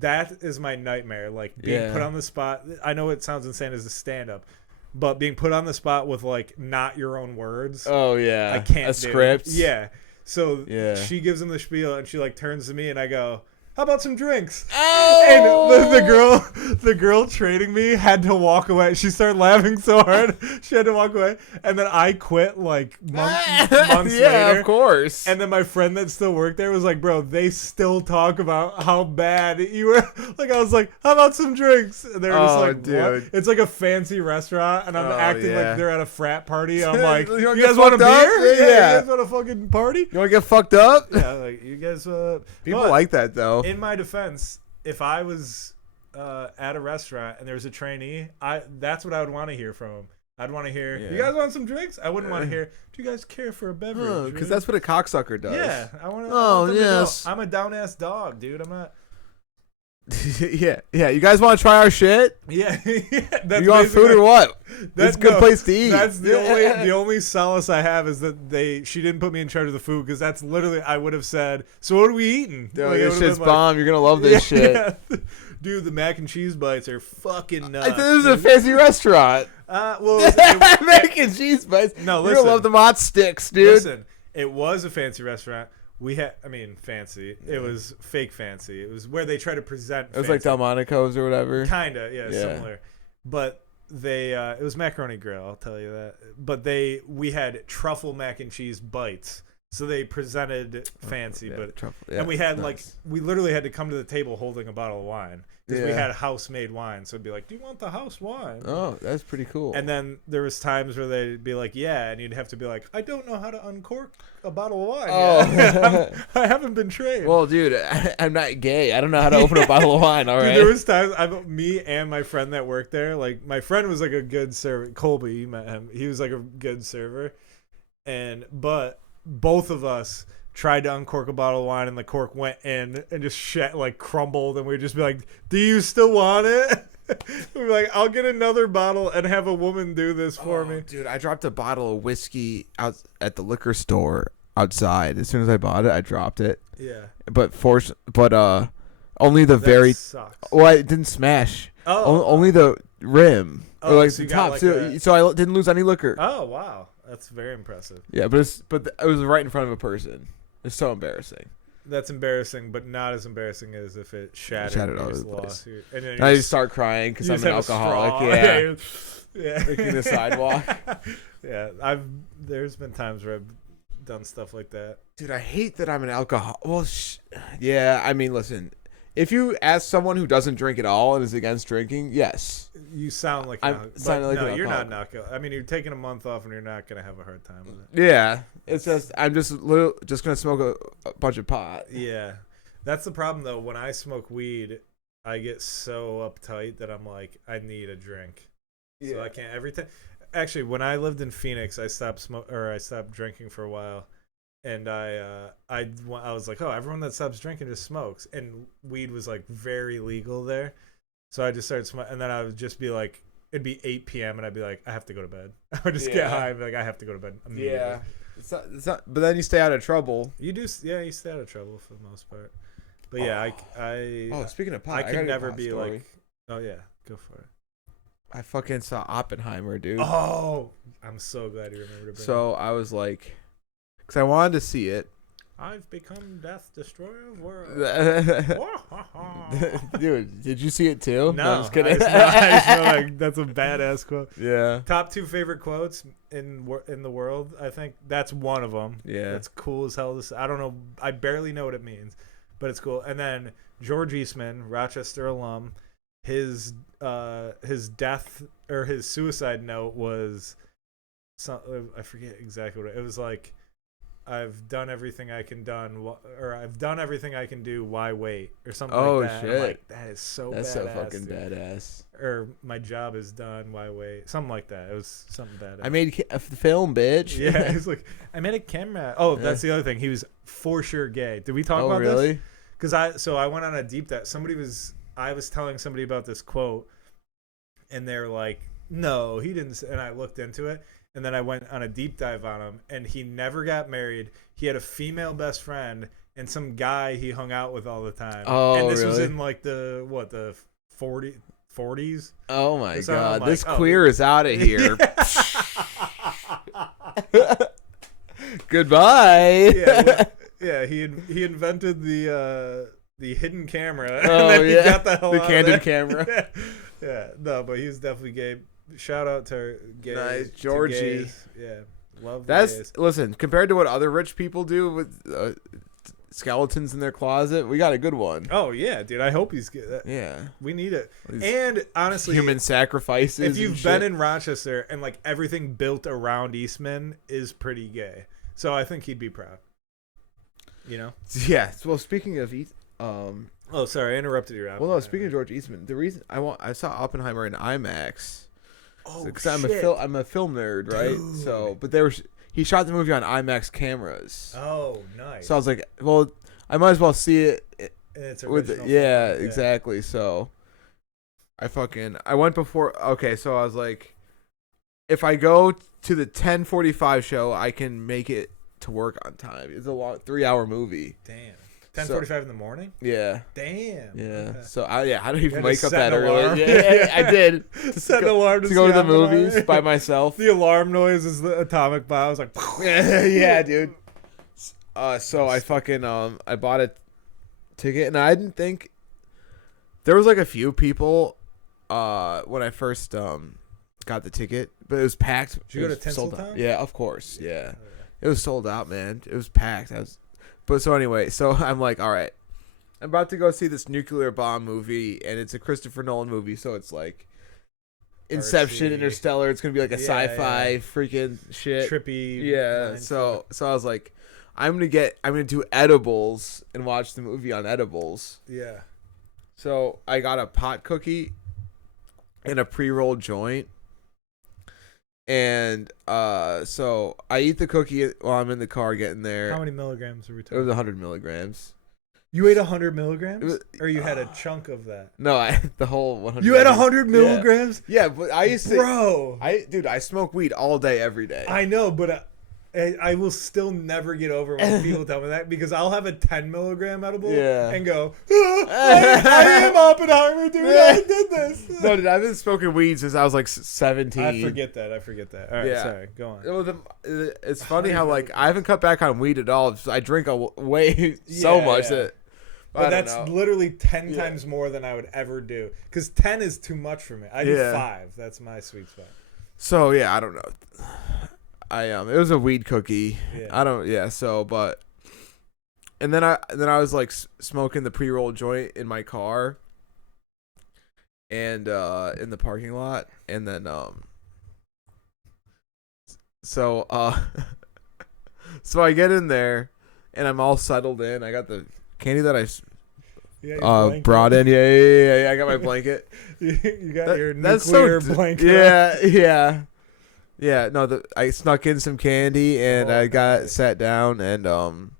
that is my nightmare, like being put on the spot. I know it sounds insane as a stand-up, but being put on the spot with like not your own words. Oh yeah. I can't a script. Yeah. So Yeah. she gives him the spiel, and she like turns to me, and I go, how about some drinks? Oh! And the girl trading me had to walk away. She started laughing so hard, she had to walk away. And then I quit like months yeah, later. of course. And then my friend that still worked there was like, bro, they still talk about how bad you were. Like, I was like, how about some drinks? And they were just like, dude. what? It's like a fancy restaurant, and I'm acting like they're at a frat party. I'm like, You you wanna guys get want a fucked up? beer? Yeah. You guys want a fucking party? You want to get fucked up? Yeah, like, you guys... People but like that though. in my defense, if I was at a restaurant and there was a trainee, that's what I would want to hear from him. I'd want to hear, you guys want some drinks? I wouldn't want to hear, do you guys care for a beverage? Because that's what a cocksucker does. Yeah, I want to. Oh, yes. I'm a down ass dog, dude. I'm not. yeah. You guys want to try our shit? Yeah. You want food or what? That's a good place to eat. That's the only solace I have is that she didn't put me in charge of the food, because that's literally, I would have said, so what are we eating? Dude, this shit's bomb. You're gonna love this shit. Yeah. Dude, the mac and cheese bites are fucking nuts. This is a fancy restaurant. Mac and cheese bites. No, you're listen. gonna love the mott sticks, dude. Listen, it was a fancy restaurant. Fancy. It was fake fancy. It was where they try to present. It was like Delmonico's or whatever. Kinda, yeah, similar. But it was Macaroni Grill, I'll tell you that. But we had truffle mac and cheese bites. So they presented fancy, and we had we literally had to come to the table holding a bottle of wine, because we had house-made wine. So it'd be like, do you want the house wine? Oh, that's pretty cool. And then there was times where they'd be like, yeah, and you'd have to be like, I don't know how to uncork a bottle of wine. Oh, I haven't been trained. Well, dude, I'm not gay. I don't know how to open a bottle of wine. All right. Dude, there was times me and my friend that worked there. Like, my friend was like a good server. Colby, you met him. He was like a good server, but both of us tried to uncork a bottle of wine and the cork went in and just crumbled, and we'd just be like, "Do you still want it?" We'd be like, "I'll get another bottle and have a woman do this for me." Dude, I dropped a bottle of whiskey out at the liquor store outside. As soon as I bought it, I dropped it. Yeah. But only the That sucks. well, it didn't smash. Oh. Only the rim or like so the you got top. like So I didn't lose any liquor. Oh wow, that's very impressive. Yeah, but it was right in front of a person. It's so embarrassing. That's embarrassing, but not as embarrassing as if it shattered all and over the place. And then And I just start crying because I'm an alcoholic. Yeah, yeah. licking the sidewalk. Yeah, there's been times where I've done stuff like that. Dude, I hate that I'm an alcoholic. Well, yeah. I mean, listen. If you ask someone who doesn't drink at all and is against drinking, yes. You sound like I'm sounding like an you're not alcoholic. alcoholic. I mean, you're taking a month off and you're not gonna have a hard time with it. Yeah, it's just I'm just gonna smoke a bunch of pot. Yeah, that's the problem though. When I smoke weed, I get so uptight that I'm like, I need a drink. Yeah. So I can't every time. Actually, when I lived in Phoenix, I stopped drinking for a while. And I was like, oh, everyone that stops drinking just smokes, and weed was like very legal there, so I just started smoking. And then I would just be like, it'd be 8 p.m. and I'd be like, I have to go to bed. I would just get high and be like, I have to go to bed immediately. Yeah, it's not. But then you stay out of trouble. You do, yeah. You stay out of trouble for the most part. But yeah, speaking of pot, I can never be story. Like, oh yeah, go for it. I fucking saw Oppenheimer, dude. Oh, I'm so glad you remembered it. So I was like, because I wanted to see it. I've become death, destroyer of worlds. Dude, did you see it too? No, I'm just kidding. I just know, like, that's a badass quote. Yeah. Top 2 favorite quotes in the world. I think that's one of them. Yeah. That's cool as hell. I don't know. I barely know what it means, but it's cool. And then George Eastman, Rochester alum, his death or his suicide note was I forget exactly what it was like. I've done everything I can I've done everything I can do. Why wait? Or something like that. Shit! Like, that is so. That's badass, so fucking dude. badass. Or my job is done. Why wait? Something like that. It was something badass. I made a film, bitch. Yeah, he's like, I made a camera. Oh, that's the other thing. He was for sure gay. Did we talk about really? Because I went on a deep dive. I was telling somebody about this quote, and they're like, no, he didn't. And I looked into it. And then I went on a deep dive on him, and he never got married. He had a female best friend and some guy he hung out with all the time. Oh, and this was really? in like the 40s? Oh my so god, like, this queer is out of here. Goodbye. Yeah, he invented the hidden camera. Oh, and then yeah. he got the hell The out candid of there. camera. Yeah, no, but he's definitely gay. Shout out to gays. Nice, to Georgie. gays. Yeah, love the That's gays. listen. Compared to what other rich people do with skeletons in their closet, we got a good one. Oh yeah, dude. I hope he's good. Yeah, We need it. These And honestly, human sacrifices. if you've and been shit. in Rochester and like everything built around Eastman is pretty gay, so I think he'd be proud. You know? Yeah. Well, speaking of Oh, sorry, I interrupted you. well, no. Speaking of George Eastman, the reason I saw Oppenheimer in IMAX. Oh, Because shit. I'm a film nerd, right? Dude. So, but he shot the movie on IMAX cameras. Oh, nice. So I was like, well, I might as well see it And it's with original. yeah, format, exactly. So I went before. Okay, so I was like, if I go to the 10:45 show, I can make it to work on time. It's a long 3-hour movie. Damn. 10:45 in the morning. Yeah. Damn. Yeah. Okay. So I don't You even had wake to up set that an early. alarm. Yeah, I did. Set an alarm To go to see the movies Oppenheimer. by myself. The alarm noise is the atomic bomb. I was like, Yeah, dude. So I fucking I bought a ticket, and I didn't think there was like a few people when I first got the ticket, but it was packed. Did you It go to was sold Tinseltown? out. Yeah, of course. Yeah. Oh, It was sold out, man. It was packed. So anyway, so I'm like, all right, I'm about to go see this nuclear bomb movie, and it's a Christopher Nolan movie, so it's like Inception, Artsy. Interstellar. It's gonna be like a Yeah, sci-fi yeah. freaking shit. trippy. Yeah. mind So I was like, I'm gonna do edibles and watch the movie on edibles. fuck. Yeah. So I got a pot cookie and a pre-rolled joint. And so I eat the cookie while I'm in the car getting there. How many milligrams are we It talking? was 100 milligrams. You ate 100 milligrams, was, or you had a chunk of that? No, I the whole 100. You had 100 milligrams? Yeah, but I used to. Bro, I smoke weed all day, every day. I know, but I will still never get over when people tell me that, because I'll have a 10 milligram edible and go, I am Oppenheimer, dude. I did this. No, dude, I've been smoking weed since I was like 17. I forget that. All right, sorry. Go on. It's funny how like I haven't cut back on weed at all. I drink way so much that. But that's literally 10 times more than I would ever do. Because 10 is too much for me. I do 5. That's my sweet spot. So, yeah, I don't know. It was a weed cookie. Yeah. And then I was like smoking the pre-roll joint in my car and in the parking lot. And then, so I get in there and I'm all settled in. I got the candy that I brought in. Yeah. I got my blanket. You got your nuclear blanket. Yeah. No, I snuck in some candy and I got sat down and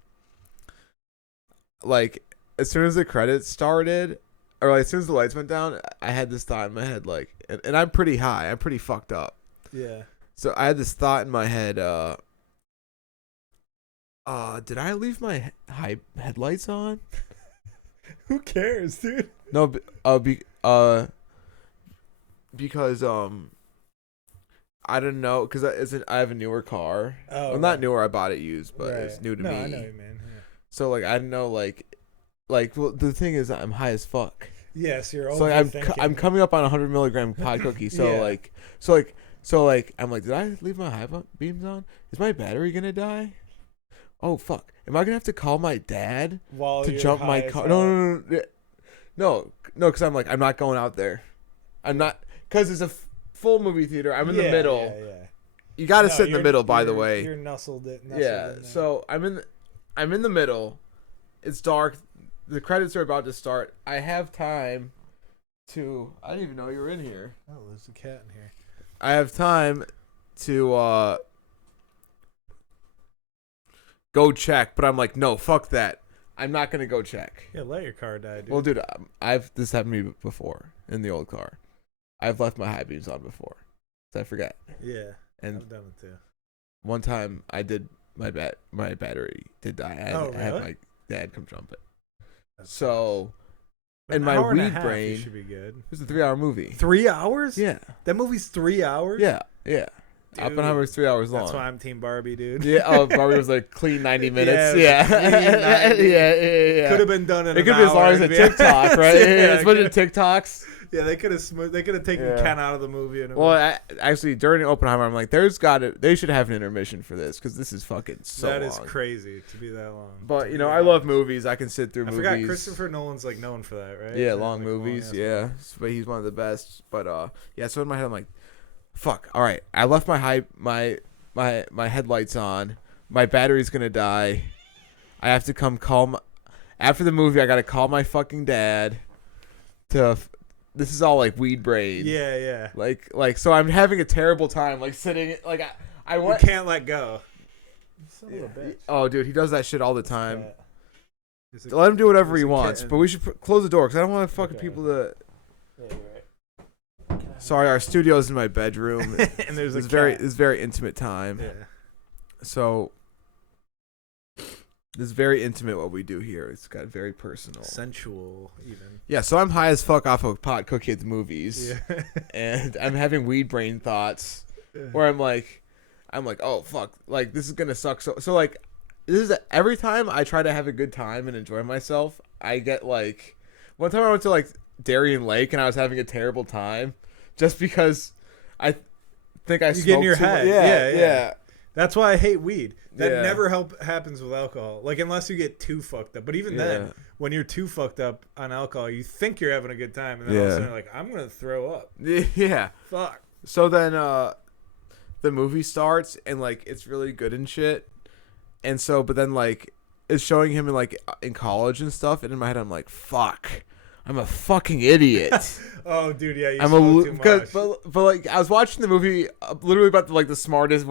like as soon as the credits started, or like as soon as the lights went down, I had this thought in my head like, and I'm pretty high. I'm pretty fucked up. Yeah. So I had this thought in my head. Did I leave my headlights on? Who cares, dude? No, because I don't know, because I have a newer car. Oh, well, not newer. I bought it used, but it's new to me. I know you, man. Yeah. So like I don't know, like well, the thing is I'm high as fuck. Yes, you're. So like, I'm coming up on a 100 milligram pod cookie. So so I'm like, did I leave my high beams on? Is my battery gonna die? Oh fuck! Am I gonna have to call my dad to jump my car? No, because I'm like, I'm not going out there. I'm not, because it's a full movie theater. I'm in the middle. Yeah. You got to sit in the middle, by the way. You're nestled in so I'm in the middle. It's dark. The credits are about to start. I have time to. I didn't even know you were in here. Oh, there's a cat in here. I have time to go check, but I'm like, no, fuck that. I'm not gonna go check. Yeah, let your car die, dude. Well, dude, this happened to me before in the old car. I've left my high beams on before, so I forget. Yeah, and I've done it too. One time I did my battery did die. I had my dad come jump it. So, and my weed brain should be good. It was a 3-hour movie. 3 hours? Yeah. That movie's 3 hours? Yeah. Dude, Oppenheimer's 3 hours long. That's why I'm Team Barbie, dude. Yeah. Oh, Barbie was like clean 90 minutes. Yeah. Yeah. Could have been done in. It could be as long as a TikTok, right? It's a bunch of TikToks. Yeah, they could have taken Ken out of the movie. Actually, during Oppenheimer, I'm like, they should have an intermission for this because this is fucking so long. That is crazy to be that long. But I love movies. I can sit through movies. I forgot Christopher Nolan's like known for that, right? Yeah, long movies. Yeah, but he's one of the best. But so in my head, I'm like, fuck. All right, I left my headlights on. My battery's gonna die. I have to come call after the movie. I gotta call my fucking dad to. This is all like weed brain. Yeah. Like so I'm having a terrible time like sitting like I you can't let go. Son of a bitch. Oh dude, he does that shit all the time. Let him do whatever he wants, but we should close the door because I don't want fucking people to. Yeah, you're right. Sorry, our studio's in my bedroom. And there's it's very intimate time. Yeah. So this is very intimate what we do here. It's got very personal. Sensual, even. Yeah, so I'm high as fuck off of pot cookie at the movies. Yeah. And I'm having weed brain thoughts where I'm like, oh, fuck. Like, this is going to suck. So, like, every time I try to have a good time and enjoy myself, I get, like... One time I went to, like, Darien Lake, and I was having a terrible time just because I think I smoked get in your too head. much. Yeah. That's why I hate weed. That never happens with alcohol. Like, unless you get too fucked up. But even then, when you're too fucked up on alcohol, you think you're having a good time. And then all of a sudden you're like, I'm going to throw up. Yeah. Fuck. So then the movie starts, and, like, it's really good and shit. And so, but then, like, it's showing him in college and stuff. And in my head, I'm like, fuck. I'm a fucking idiot. Oh, dude, yeah, you I'm smoke too much. but like I was watching the movie literally about one of the smartest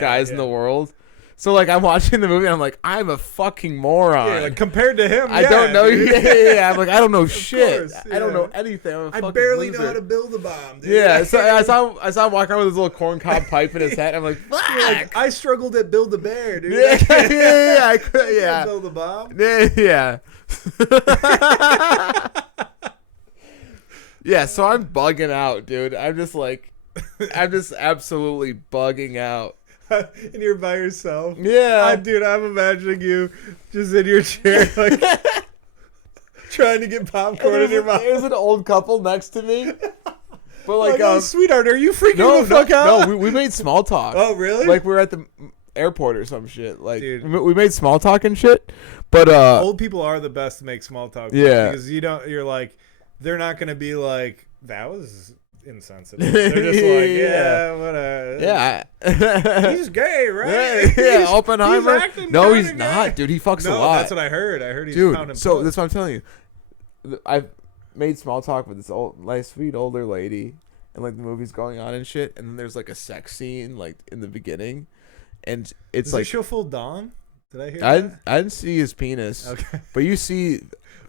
guys in the world. So like I'm watching the movie and I'm like, I'm a fucking moron. Yeah, like compared to him, I don't know. Dude. Yeah. I'm like, I don't know shit. Course, yeah. I don't know anything. I barely know how to build a bomb, dude. Yeah, so I saw him walking around with his little corncob pipe in his head. I'm like, fuck. Like, I struggled at Build a Bear, dude. Yeah, I could, yeah. Build a bomb. Yeah. Yeah, so I'm bugging out, dude. I'm just absolutely bugging out. And you're by yourself. Yeah. Dude, I'm imagining you just in your chair, like, trying to get popcorn in your mouth. There's an old couple next to me. But like, oh, sweetheart, are you freaking the fuck out? No, we made small talk. Oh, really? Like, we were at the airport or some shit. Like, dude. We made small talk and shit. But, old people are the best to make small talk. Yeah. Because you're like, they're not going to be like, that was insensitive. They're just like, yeah, whatever. Yeah. He's gay, right? Yeah, Oppenheimer. No, he's gay. not, dude. He fucks a lot. That's what I heard. I heard he's dude. So that's what I'm telling you. I've made small talk with this nice, sweet older lady, and like the movie's going on and shit, and then there's like a sex scene like in the beginning, and it's Does like he show full dong? Did I hear that? I didn't see his penis. Okay. But you see.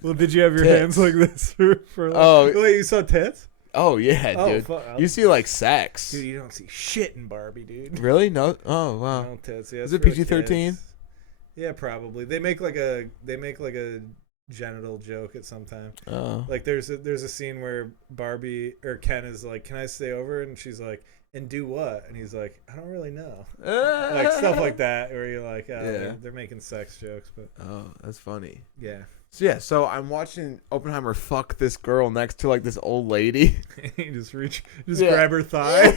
Well, did you have your tits. hands like this for like, oh wait, you saw tits? Oh yeah, dude. You see like sex. Dude, you don't see shit in Barbie, dude. Really? No. Oh wow. No tits. Yeah, is it PG-13? Yeah, probably. They make like a genital joke at some time. Oh. Like there's a scene where Barbie or Ken is like, "Can I stay over?" And she's like, "And do what?" And he's like, "I don't really know." Like stuff like that, where you're like, "Oh, yeah. they're making sex jokes," but oh, that's funny. Yeah. So I'm watching Oppenheimer fuck this girl next to like this old lady. You just grab her thigh.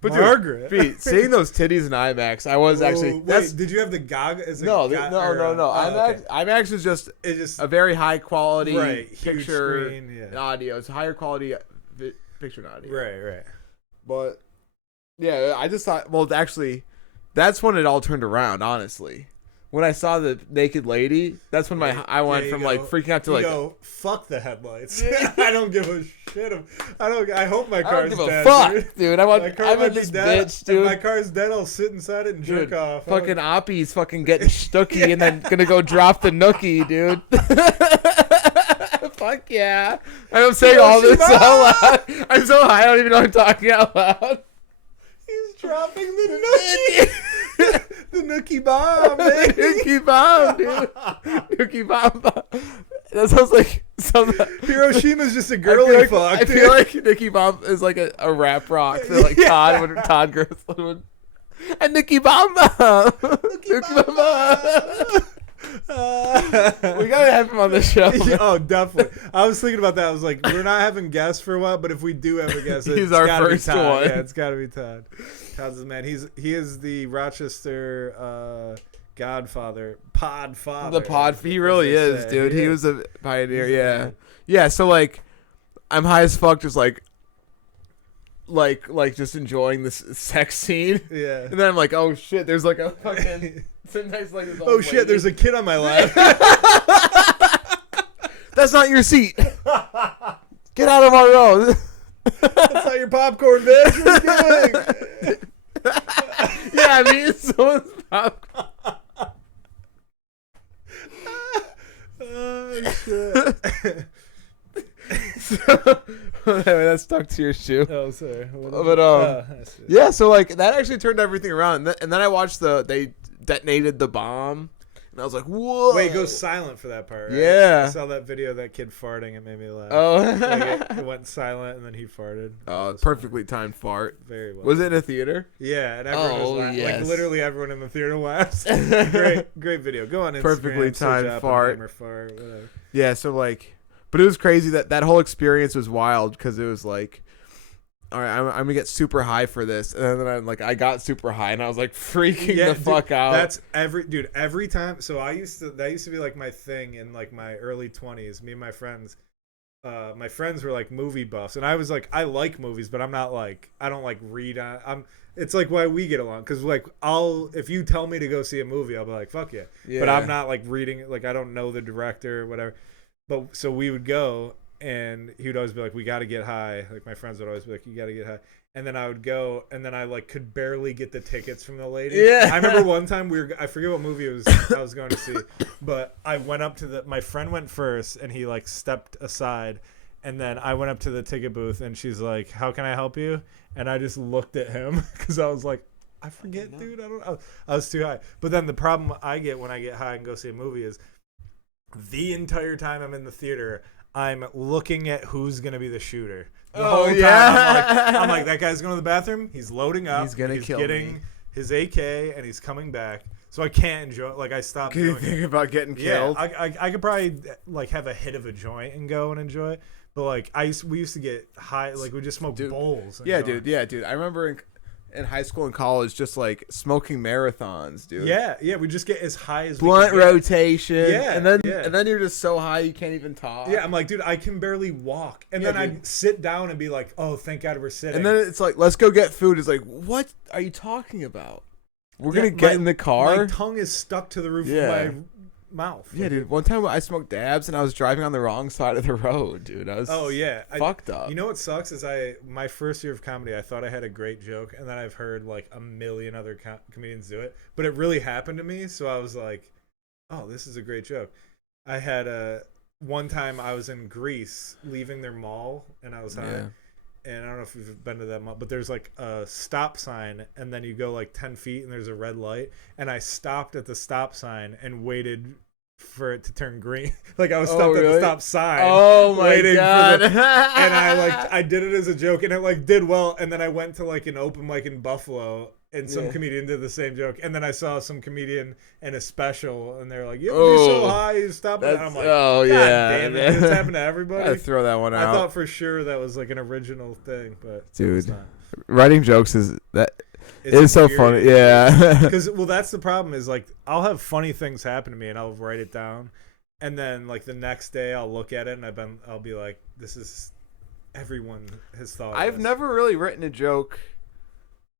But Margaret, dude, seeing those titties in IMAX, I was actually. Wait, did you have the goggles? No. IMAX is just a very high quality picture and audio. It's higher quality picture and audio. Right. But yeah, I just thought. Well, actually, that's when it all turned around. Honestly. When I saw the naked lady, that's when I went from like freaking out to like fuck the headlights. I don't give a shit. I hope my car's dead. I don't give a fuck, dude. I'm in this bitch, dude. If my car's dead, I'll sit inside it and jerk off. Fucking Oppie's fucking getting stooky and then gonna go drop the nookie, dude. Fuck yeah. I'm saying all this so loud. I'm so high, I don't even know I'm talking out loud. He's dropping the nookie. The Nookie bomb, man. Nookie bomb, dude. Nookie bomb. That sounds like something. Hiroshima's just a girly fuck. I feel like Nookie bomb is like a rap rock that like Todd Gerslin would. And Nookie bomb. Nookie bomb. We gotta have him on the show. Oh, definitely. I was thinking about that. I was like, we're not having guests for a while, but if we do have a guest, he's our first one. Yeah, it's gotta be Todd. Todd's the man. He is the Rochester Godfather, Podfather. He really is, dude. He was a pioneer. Yeah. So like, I'm high as fuck, just like just enjoying this sex scene. Yeah. And then I'm like, oh shit, there's like a fucking. Sometimes like this oh shit, lady. There's a kid on my lap. That's not your seat. Get out of our road. That's not your popcorn, bitch. What are you doing? Yeah, I mean, it's someone's popcorn. Oh shit. So, anyway, that stuck to your shoe. Oh, sorry. But yeah. So like that actually turned everything around, and then I watched they detonated the bomb, and I was like, whoa. Wait, it goes silent for that part, right? Yeah. I saw that video of that kid farting. It made me laugh. Oh. Like it went silent, and then he farted. Oh, perfectly timed fart. Very well. Was it in a theater? Yeah, and everyone was laughing. Yes. Like literally everyone in the theater laughs. Great video. Go on Instagram. Perfectly timed fart. Whatever. Yeah, so like, but it was crazy that whole experience was wild because it was like, all right, I'm gonna get super high for this, and then I got super high, and I was like freaking the fuck out. That's every time. So that used to be like my thing in like my early 20s. Me and my friends, my friends were like movie buffs, and I was like, I like movies, but I'm not like, I don't like read on. It's like why we get along, because like if you tell me to go see a movie, I'll be like, fuck yeah. But I'm not like reading it, like I don't know the director or whatever. But so we would go, and he would always be like, we got to get high. Like my friends would always be like, you got to get high. And then I would go, and then I like could barely get the tickets from the lady. Yeah. I remember one time I forget what movie it was I was going to see, but I went up to my friend went first, and he like stepped aside, and then I went up to the ticket booth, and she's like, "How can I help you?" And I just looked at him because I was like, I forget, dude. I was too high. But then the problem I get when I get high and go see a movie is the entire time I'm in the theater, I'm looking at who's gonna be the shooter. The whole time, I'm like, that guy's going to the bathroom. He's loading up. He's getting his AK, and he's coming back. So I can't enjoy it. Like I stopped. Can you think about getting killed? Yeah, I could probably like have a hit of a joint and go and enjoy it. But like we used to get high. Like we just smoke bowls. Yeah, dude. I remember in high school and college, just like smoking marathons, dude. Yeah, we just get as high as blunt we can rotation. Yeah, and then you're just so high you can't even talk. Yeah, I'm like, dude, I can barely walk, and then I'd sit down and be like, oh, thank God we're sitting. And then it's like, let's go get food. It's like, what are you talking about? We're gonna get in the car. My tongue is stuck to the roof of my mouth. Yeah, dude. One time I smoked dabs and I was driving on the wrong side of the road, dude. I was fucked up. You know what sucks is my first year of comedy, I thought I had a great joke, and then I've heard like a million other comedians do it, but it really happened to me. So I was like, oh, this is a great joke. I had one time I was in Greece leaving their mall, and I was high. And I don't know if you've been to that mall, but there's like a stop sign, and then you go like 10 feet and there's a red light. And I stopped at the stop sign and waited for it to turn green. Like I was stopped at the stop sign. Oh my God. And I did it as a joke, and it like did well. And then I went to like an open mic in Buffalo, and some comedian did the same joke. And then I saw some comedian in a special, and they're like, "You be so high, you stop it." And I'm like, God damn it, it's happened to everybody. I throw that one out. I thought for sure that was like an original thing, but dude, writing jokes is so funny. Yeah, because that's the problem is like I'll have funny things happen to me, and I'll write it down, and then like the next day I'll look at it, and I'll be like, this is everyone has thought. I've never really written a joke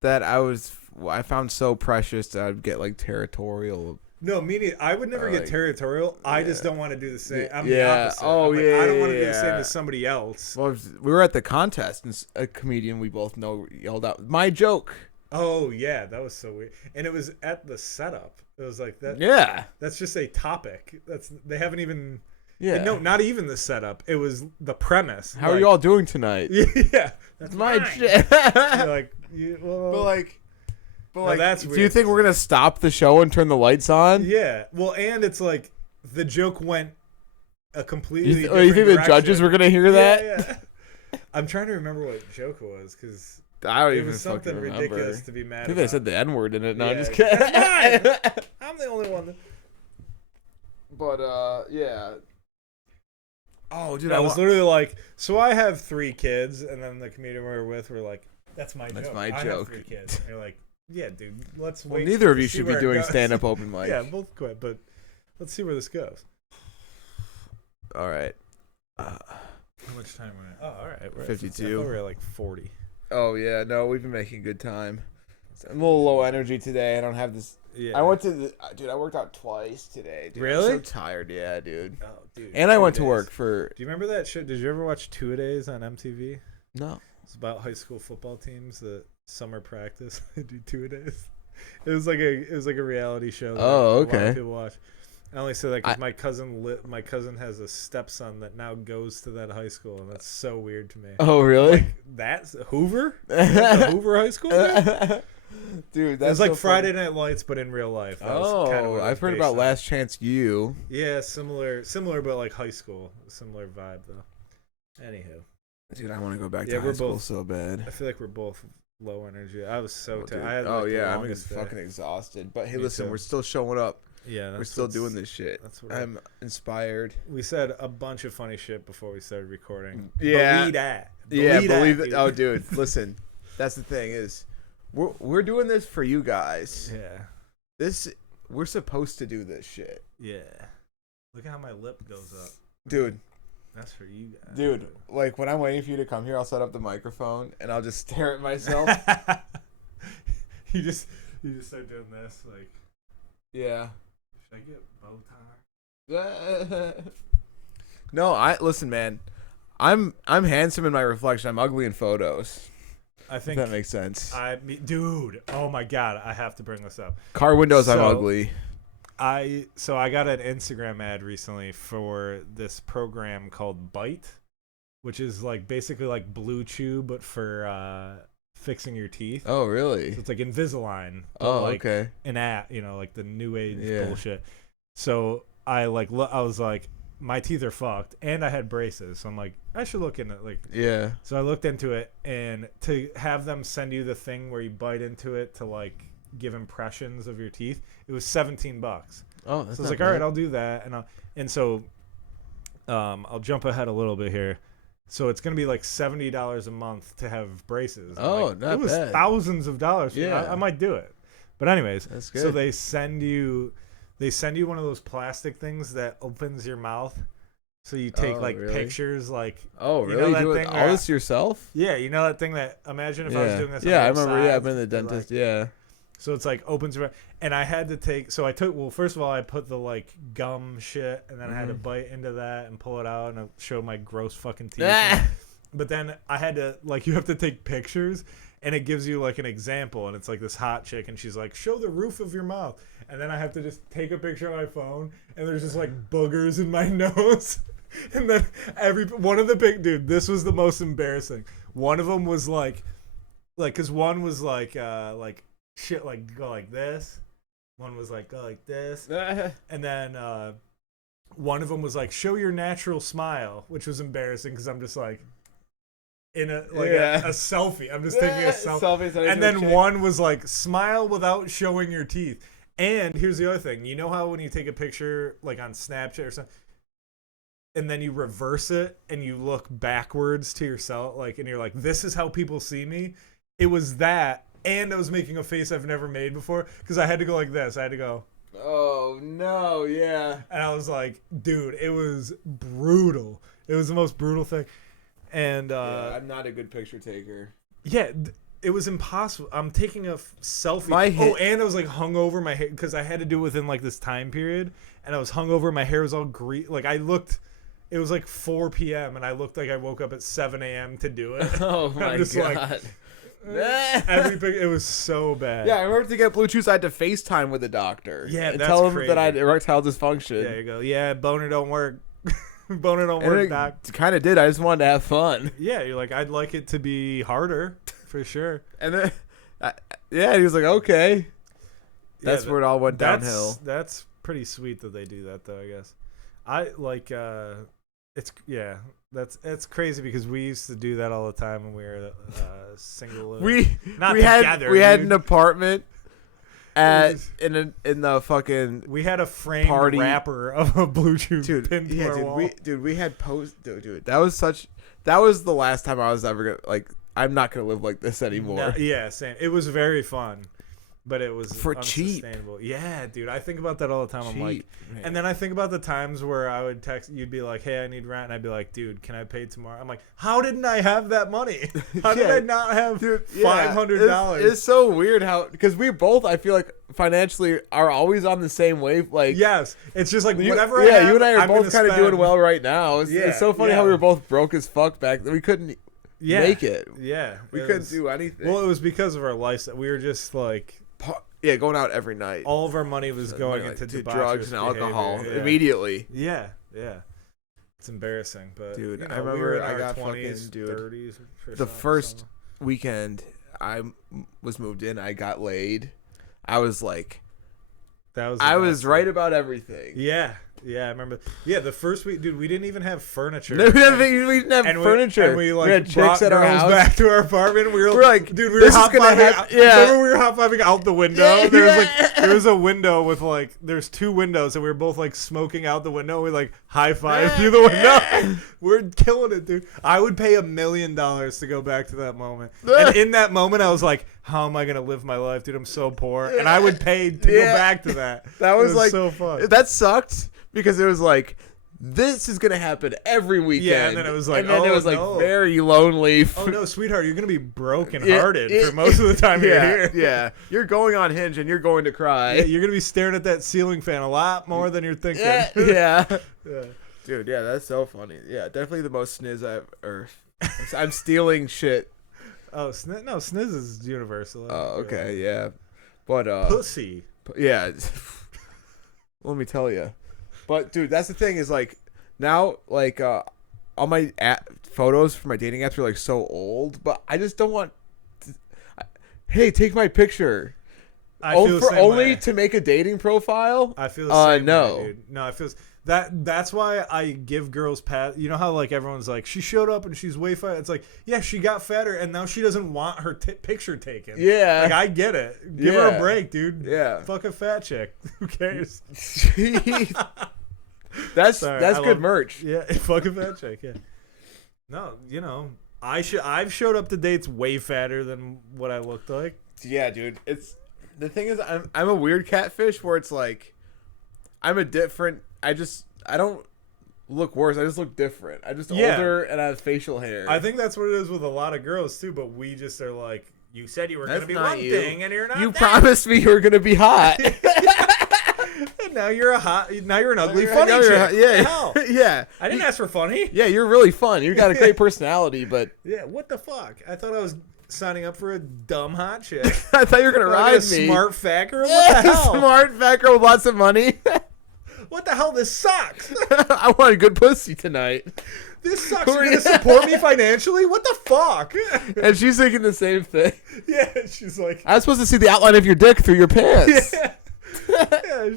that I found so precious that I'd get like territorial. No, meaning I would never get territorial. I just don't want to do the same. I'm the opposite. I don't want to do the same as somebody else. Well, we were at the contest, and a comedian we both know yelled out, "My joke." Oh yeah, that was so weird. And it was at the setup. It was like that. Yeah, that's just a topic. They haven't even. Yeah. No, not even the setup. It was the premise. How are you all doing tonight? Yeah, that's my shit. But like, that's weird. Do you think we're gonna stop the show and turn the lights on? Yeah. Well, and it's like the joke went a completely. You think direction. the judges were gonna hear that? Yeah. I'm trying to remember what joke it was because I don't it even was something fucking ridiculous to be mad about. Maybe about. I said the N-word in it. No, I'm just kidding. kidding. I'm the only one. But yeah. Oh, dude, I was literally like, so I have 3 kids, and then the comedian we were with were like, that's my joke. That's my I joke. have 3 kids. And you're like, yeah, dude, let's well, wait. Neither of you should be doing stand-up open mic. Yeah, both quit, but let's see where this goes. All right. How much time are we at? Oh, all right. We're 52. I thought we were at like 40. Oh, yeah. No, we've been making good time. I'm a little low energy today. I don't have this. Yeah. I went to I worked out twice today. Dude. Really? I'm so tired. Yeah, dude. Oh, dude. And I went to work for. Do you remember that shit? Did you ever watch Two-A-Days on MTV? No. It's about high school football teams that summer practice. They do Two-A-Days. It was like a reality show. That Oh, okay. A lot of people watch. I only say that because my cousin has a stepson that now goes to that high school, and that's so weird to me. Oh, really? Like, that's Hoover? That's Hoover High School? Dude, that's it's like so Friday funny. Night Lights, but in real life. I've heard about Last Chance U. Yeah, similar, but like high school. Similar vibe though. Anywho, dude, I want to go back to high school so bad. I feel like we're both low energy. I was so tired. I'm just fucking exhausted. But hey, listen, we're still showing up. Yeah, we're still doing this shit. I'm inspired. We said a bunch of funny shit before we started recording. Yeah, believe that. Believe it. Oh, dude, listen. That's the thing is, we're doing this for you guys. Yeah. We're supposed to do this shit. Yeah. Look at how my lip goes up. Dude, That's for you guys. Dude, like when I'm waiting for you to come here, I'll set up the microphone and I'll just stare at myself. you just start doing this, like, Yeah. should I get bow tie? No, listen, man. I'm handsome in my reflection. I'm ugly in photos. I If think that makes sense. dude, oh my god, I have to bring this up. Car windows, I'm So- ugly. I got an Instagram ad recently for this program called Bite, which is like basically like Blue Chew but for fixing your teeth. Oh, really? So it's like Invisalign. But Oh, like okay. an app, like the new age Yeah. bullshit. So I was like, my teeth are fucked, and I had braces. So I'm like, I should look into it. Like, Yeah. so I looked into it, and to have them send you the thing where you bite into it to like give impressions of your teeth, it was $17. Oh, that's So I was like, all right, I'll do that, and so I'll jump ahead a little bit here. So it's gonna be like $70 a month to have braces. And, Oh, like, not it was bad. thousands of dollars. Yeah. I might do it. But anyways, That's so good. they send you one of those plastic things that opens your mouth. So you take Oh, like really? pictures, like Oh, you really? know that Do thing all where- this yourself? yeah, you know that thing that imagine if I was Yeah. doing this. Yeah, on I both remember. Yeah, I've sides, been to the and, dentist. like, Yeah. so it's like opens, and I had to take. So I took. Well, first of all, I put the like gum shit, and then I had to bite into that and pull it out, and show my gross fucking teeth. But then I had to you have to take pictures, and it gives you like an example, and it's like this hot chick, and she's like, show the roof of your mouth, and then I have to just take a picture on my phone, and there's just like boogers in my nose. And then one of the big dude, this was the most embarrassing. One of them was like, cause one was like shit, like go like this. One was like go like this, and then one of them was like show your natural smile, which was embarrassing because I'm just like in a selfie. I'm just taking a selfie. And then one was like smile without showing your teeth. And here's the other thing. You know how when you take a picture like on Snapchat or something, and then you reverse it and you look backwards to yourself, like, and you're like, this is how people see me. It was that, and I was making a face I've never made before because I had to go like this. I had to go. Oh no! Yeah. And I was like, dude, it was brutal. It was the most brutal thing. And I'm not a good picture taker. yeah, it was impossible. I'm taking a selfie. And I was like hungover my hair because I had to do it within like this time period, and I was hungover. My hair was all green. Like I looked. It was like 4 p.m. and I looked like I woke up at 7 a.m. to do it. Oh my just god. It was so bad. Yeah, I remember to get blue chews, I had to FaceTime with the doctor. Yeah, and that's tell him crazy. that I had erectile dysfunction. There you go. Yeah, boner don't work. Boner don't work, doc. Kind of did. I just wanted to have fun. Yeah, you're like, I'd like it to be harder for sure. And then, he was like, okay. That's Yeah, where it all went downhill. That's pretty sweet that they do that, though. I guess I like. It's crazy because we used to do that all the time when we were single. We not had together, an dude. apartment in the fucking We had a framed party. wrapper of a blue chew pinned to our wall. we had dude. That was the last time I was ever gonna I'm not gonna live like this anymore. No, yeah, same. It was very fun, but it was For cheap. unsustainable. Yeah, dude, I think about that all the time. I'm like, man. and then I think about the times where I would text, you'd be like, "Hey, I need rent," and I'd be like, "Dude, can I pay tomorrow?" I'm like, "How didn't I have that money? How did I not have $500?" It's so weird how because we both I feel like financially are always on the same wave. Like Yes, it's just like you, whatever. yeah, I have, you and I are I'm both gonna kind of doing spend. well right now. It's so funny how we were both broke as fuck back then. We couldn't make it. Yeah, We it couldn't was- do anything. Well, it was because of our lifestyle. We were just like Going out every night. all of our money was going Like, into to debaucherous drugs and alcohol behavior. Yeah. immediately. Yeah. It's embarrassing, but Dude, you know, I remember we were in I our got 20s, fucking- dude, 30s. The first weekend I was moved in, I got laid. I was like, that was I was right about everything. Yeah, I remember. Yeah, the first week, dude, we didn't even have furniture. No, we didn't have And furniture. and we like had brought chicks at our girls house. back to our apartment. We were like, dude, we this were is gonna high-fiving happen. out- Yeah. Remember we were high-fiving out the window? Yeah, There was a window with there's 2 windows, and we were both like smoking out the window. We like high-five through the window. We're killing it, dude. I would pay $1 million to go back to that moment. And in that moment, I was like, how am I gonna live my life, dude? I'm so poor, and I would pay to go back to that. That was It like so fun. That sucked because it was like this is gonna happen every weekend. Yeah, and then it was like, no. very lonely. Oh no, sweetheart, you're gonna be brokenhearted for most of the time you're here. Yeah, you're going on Hinge and you're going to cry. Yeah, you're gonna be staring at that ceiling fan a lot more than you're thinking. Yeah. Yeah. Dude, yeah, that's so funny. Yeah, definitely the most I'm stealing shit. Oh, sniz is universal. Oh, okay, yeah. But pussy. Yeah. Let me tell you. But dude, that's the thing is like now like all my photos for my dating apps are like so old, but I just don't want hey, take my picture. To make a dating profile? I feel the same no. way, dude. No, I feel that's why I give girls pass. You know how like everyone's like, she showed up and she's way fat. It's like, yeah, she got fatter and now she doesn't want her picture taken. Yeah, like I get it. Give her a break, dude. Yeah, fuck a fat chick. Who cares? that's good merch. Yeah, fuck a fat chick. Yeah. No, you know, I've showed up to dates way fatter than what I looked like. Yeah, dude. The thing is, I'm a weird catfish where it's like, I don't look worse. I just look different. I'm just older and I have facial hair. I think that's what it is with a lot of girls too. But we just are like, you said you were going to be one thing, and you're not. You promised me you were going to be hot. And now you're an ugly funny chick. Yeah, hell? Yeah. I didn't ask for funny. Yeah, you're really fun. You got a great personality, but yeah, what the fuck? I thought I was signing up for a dumb hot chick. I thought you were gonna ride me. Smart fat girl. What the hell? Smart fat girl with lots of money. What the hell? This sucks. I want a good pussy tonight. This sucks. You're gonna support me financially? What the fuck? And she's thinking the same thing. Yeah, she's like, I'm supposed to see the outline of your dick through your pants. Yeah. Yeah,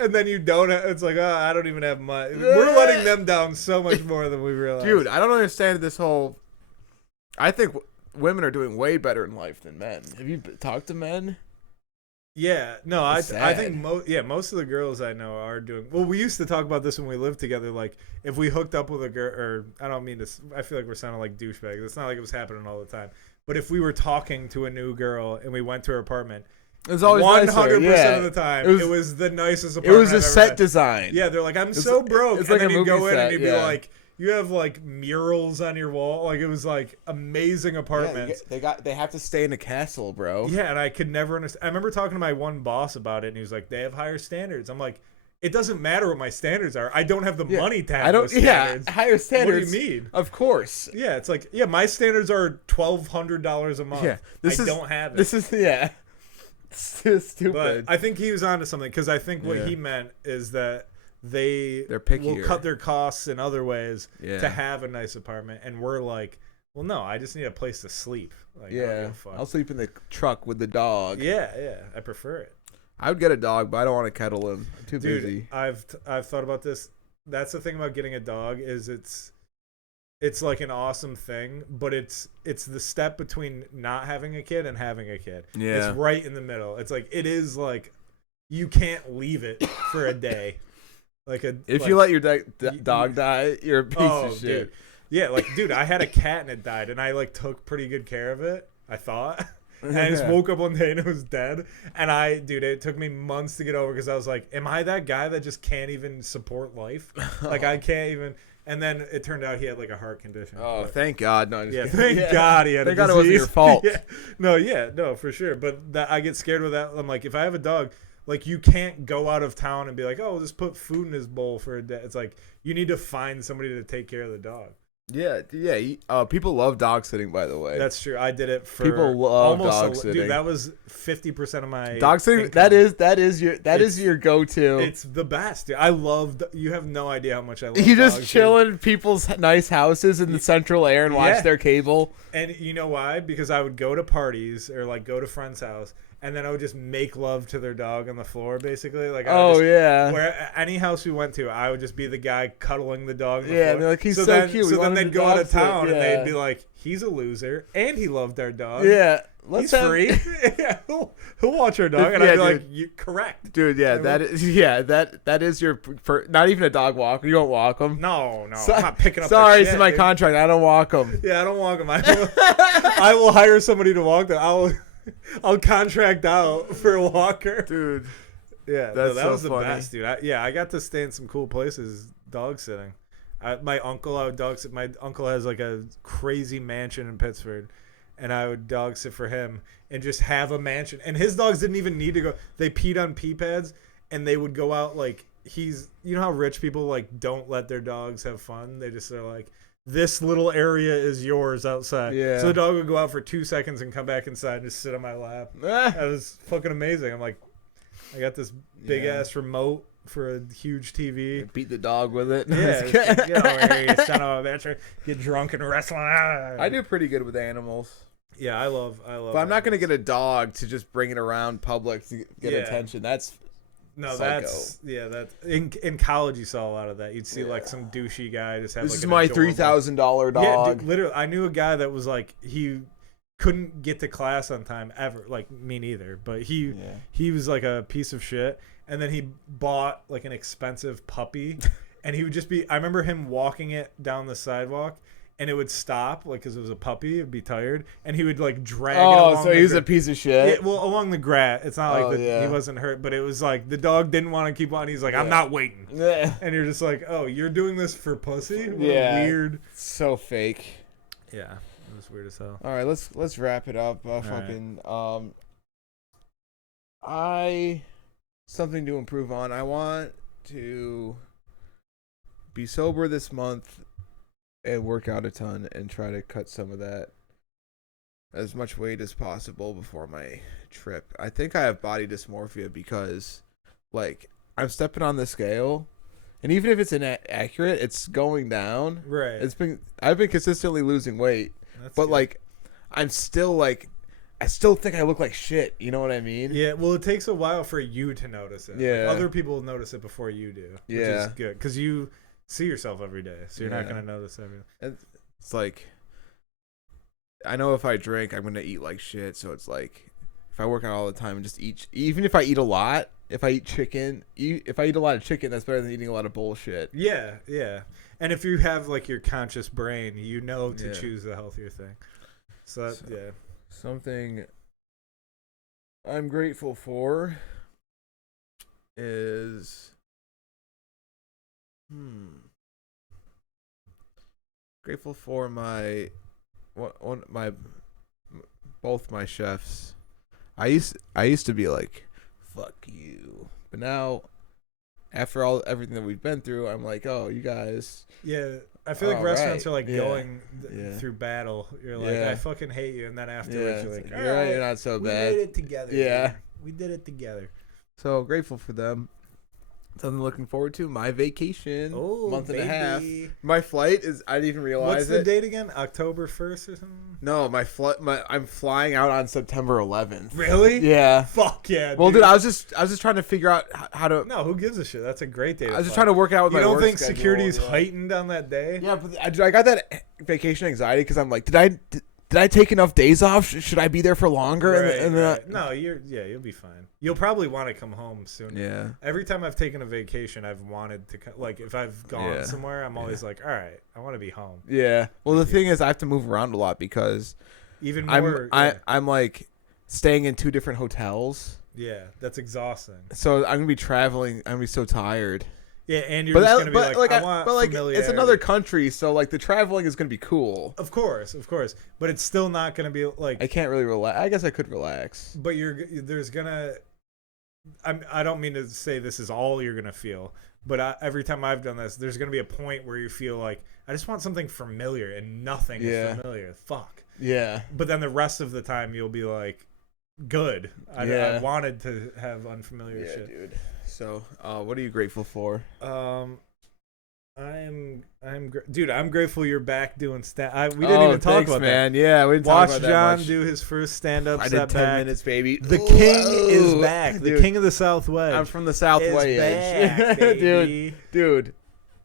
and then you don't. It's like, oh, I don't even have money. We're letting them down so much more than we realize. Dude, I don't understand this whole. I think women are doing way better in life than men. Have you talked to men? Yeah, no, I think most of the girls I know are doing well. We used to talk about this when we lived together. Like, if we hooked up with a girl, or I don't mean to. I feel like we're sounding like douchebags. It's not like it was happening all the time. But if we were talking to a new girl and we went to her apartment. It was always 100% of the time. It was the nicest apartment. It was a set design. Yeah, they're like, I'm so broke. It's like and then you go in set, and you'd be like, you have like murals on your wall. Like, it was like amazing apartments. Yeah, they have to stay in a castle, bro. Yeah, and I could never understand. I remember talking to my one boss about it, and he was like, they have higher standards. I'm like, it doesn't matter what my standards are. I don't have the money to have those standards. Yeah, higher standards. What do you mean? Of course. Yeah, it's like, yeah, my standards are $1,200 a month. Yeah, I don't have it. This is, yeah. Stupid. But I think he was onto something, because I think what he meant is that they're pickier. will cut their costs in other ways to have a nice apartment, and we're like, well, no, I just need a place to sleep. Like, I'll sleep in the truck with the dog. Yeah, I prefer it. I would get a dog, but I don't want to kettle him. I'm too busy. I've thought about this. That's the thing about getting a dog is it's like an awesome thing, but it's the step between not having a kid and having a kid. Yeah. It's right in the middle. It's like, it is like, you can't leave it for a day. If you let your dog die, you're a piece of shit. Dude. Yeah, dude, I had a cat and it died, and I took pretty good care of it, I thought. And I just woke up one day and it was dead. And it took me months to get over, because I was like, am I that guy that just can't even support life? Like, I can't even. And then it turned out he had a heart condition. Oh, thank God. No, thank God he had a disease. Thank God it wasn't your fault. No, for sure. But I get scared with that. I'm like, if I have a dog, you can't go out of town and be like, oh, we'll just put food in his bowl for a day. It's like, you need to find somebody to take care of the dog. Yeah. People love dog sitting, by the way. That's true. I did it for people love dog sitting. Dude, that was 50% of my dog sitting. Income. That is your go-to. It's the best. Dude. I love. You have no idea how much I love. You just chill in people's nice houses in the central air and watch their cable. And you know why? Because I would go to parties or go to friends' house. And then I would just make love to their dog on the floor, basically. Where any house we went to, I would just be the guy cuddling the dog on the floor. And they're like, he's so cute. So then they'd go out of town and they'd be like, he's a loser, and he loved our dog. Yeah. He's free. Yeah, he'll watch our dog. And I'd be like, correct. Dude, that is your, not even a dog walker. You don't walk them. No. I'm not picking up Sorry, shit, this is my contract. I don't walk them. Yeah, I don't walk them. I will hire somebody to walk them. I'll contract out for a walker. Dude. Yeah, that was the best, dude. I got to stay in some cool places dog sitting. My uncle, I would dog sit. My uncle has like a crazy mansion in Pittsburgh, and I would dog sit for him and just have a mansion. And his dogs didn't even need to go. They peed on pee pads, and they would go out like you know how rich people like don't let their dogs have fun. They just are like, this little area is yours outside. Yeah. So the dog would go out for 2 seconds and come back inside and just sit on my lap. That was fucking amazing. I'm like, I got this big ass remote for a huge TV. Beat the dog with it. Yeah, like, get over here, you son of a bitch. Get drunk and wrestle. I do pretty good with animals. Yeah, I love. But I'm not gonna get a dog to just bring it around public to get attention. That's psycho. That's in college you saw a lot of that. You'd see like some douchey guy just have. This like is an my adorable- $3,000 dog. Yeah, dude, literally, I knew a guy that was like he couldn't get to class on time ever. Like me neither, but he was like a piece of shit. And then he bought like an expensive puppy, and he would just be. I remember him walking it down the sidewalk, and it would stop like because it was a puppy. It'd be tired, and he would like drag it. Oh, so he was a piece of shit. Yeah, well, along the grass. It's not like he wasn't hurt, but it was like the dog didn't want to keep on. He's like, I'm not waiting. And you're just like, oh, you're doing this for pussy? What a weird. So fake. Yeah, it was weird as hell. All right, let's wrap it up. Something to improve on. I want to be sober this month and work out a ton and try to cut some of that as much weight as possible before my trip. I think I have body dysmorphia because like I'm stepping on the scale and even if it's inaccurate, it's going down. Right. I've been consistently losing weight. That's but good. like I'm still like I still think I look like shit. You know what I mean? Yeah, well, it takes a while for you to notice it. Yeah. Like, other people notice it before you do, which is good. Because you see yourself every day, so you're not going to notice everything. It's like, I know if I drink, I'm going to eat like shit. So it's like, if I work out all the time and just eat, even if I eat a lot, if I eat a lot of chicken, that's better than eating a lot of bullshit. Yeah, yeah. And if you have like your conscious brain, you know to choose the healthier thing. So something I'm grateful for is grateful for both my chefs. I used to be like, fuck you, but now after everything that we've been through, I'm like, oh, you guys. Yeah, I feel like restaurants are like going Yeah. through battle. You're like, I fucking hate you, and then afterwards you're like, all you're right, you're not so we bad. did it together. Yeah. Dude. We did it together. So grateful for them. Something looking forward to. My vacation. Oh, month and a half. baby. My flight is. I didn't even realize What's the it. date again? October 1st or something? No, my flight. I'm flying out on September 11th. Really? Yeah. Fuck yeah. Well, dude, I was just trying to figure out how to. No, who gives a shit? That's a great date. I was just trying to work out with you my don't work think schedule, security's heightened on that day? Yeah, but I got that vacation anxiety because I'm like, did I take enough days off? Should I be there for longer? Right, right. No, you'll be fine. You'll probably want to come home soon. Yeah. Every time I've taken a vacation, I've wanted to like if I've gone somewhere, I'm always like, all right, I want to be home. Yeah. Well, the thing is, I have to move around a lot because even more. I'm like staying in 2 different hotels. Yeah, that's exhausting. So I'm gonna be traveling. I'm gonna be so tired. Yeah, and you're just gonna be like, I want familiarity. It's another country, so like the traveling is gonna be cool. Of course, but it's still not gonna be like. I can't really relax. I guess I could relax. But there's gonna. I don't mean to say this is all you're gonna feel, but every time I've done this, there's gonna be a point where you feel like I just want something familiar, and nothing is familiar. Fuck. Yeah. But then the rest of the time you'll be like, good. I wanted to have unfamiliar shit. Yeah, dude. So, what are you grateful for? I'm grateful you're back doing stand. We didn't even talk about man. that. Yeah, we didn't Watch talk about John that much. do his first stand-up. I did 10 minutes, baby. The king is back. The Dude, king of the South Wedge. I'm from the South Wedge. Back, baby. dude.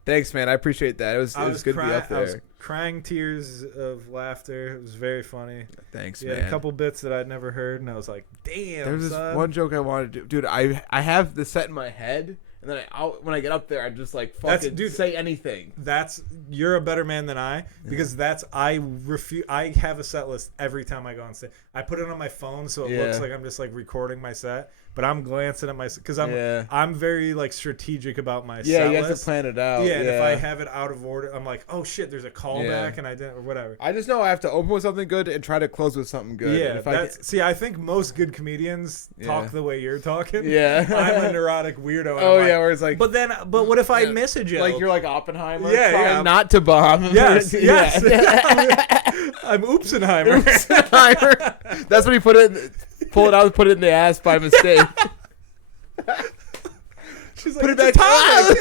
Thanks, man. I appreciate that. It was good to be up there. I was crying tears of laughter. It was very funny. Thanks, man. A couple bits that I'd never heard, and I was like, damn, There's son. this one joke I wanted to do. Dude, I have this set in my head, and then when I get up there, I just like fucking say anything. You're a better man than I, because I have a set list every time I go on stage. I put it on my phone so it looks like I'm just like recording my set, but I'm glancing at my because I'm very like strategic about my Yeah, set you have list. to plan it out. Yeah, and if I have it out of order, I'm like, oh shit, there's a callback, and I didn't or whatever. I just know I have to open with something good and try to close with something good. Yeah, see, I think most good comedians talk the way you're talking. Yeah, I'm a neurotic weirdo. Oh yeah, where it's like, but what if I miss a joke? Like you're like Oppenheimer, trying not to bomb. Yes. I'm Oopsenheimer. That's when he pull it out and put it in the ass by mistake. She's like, put it back on.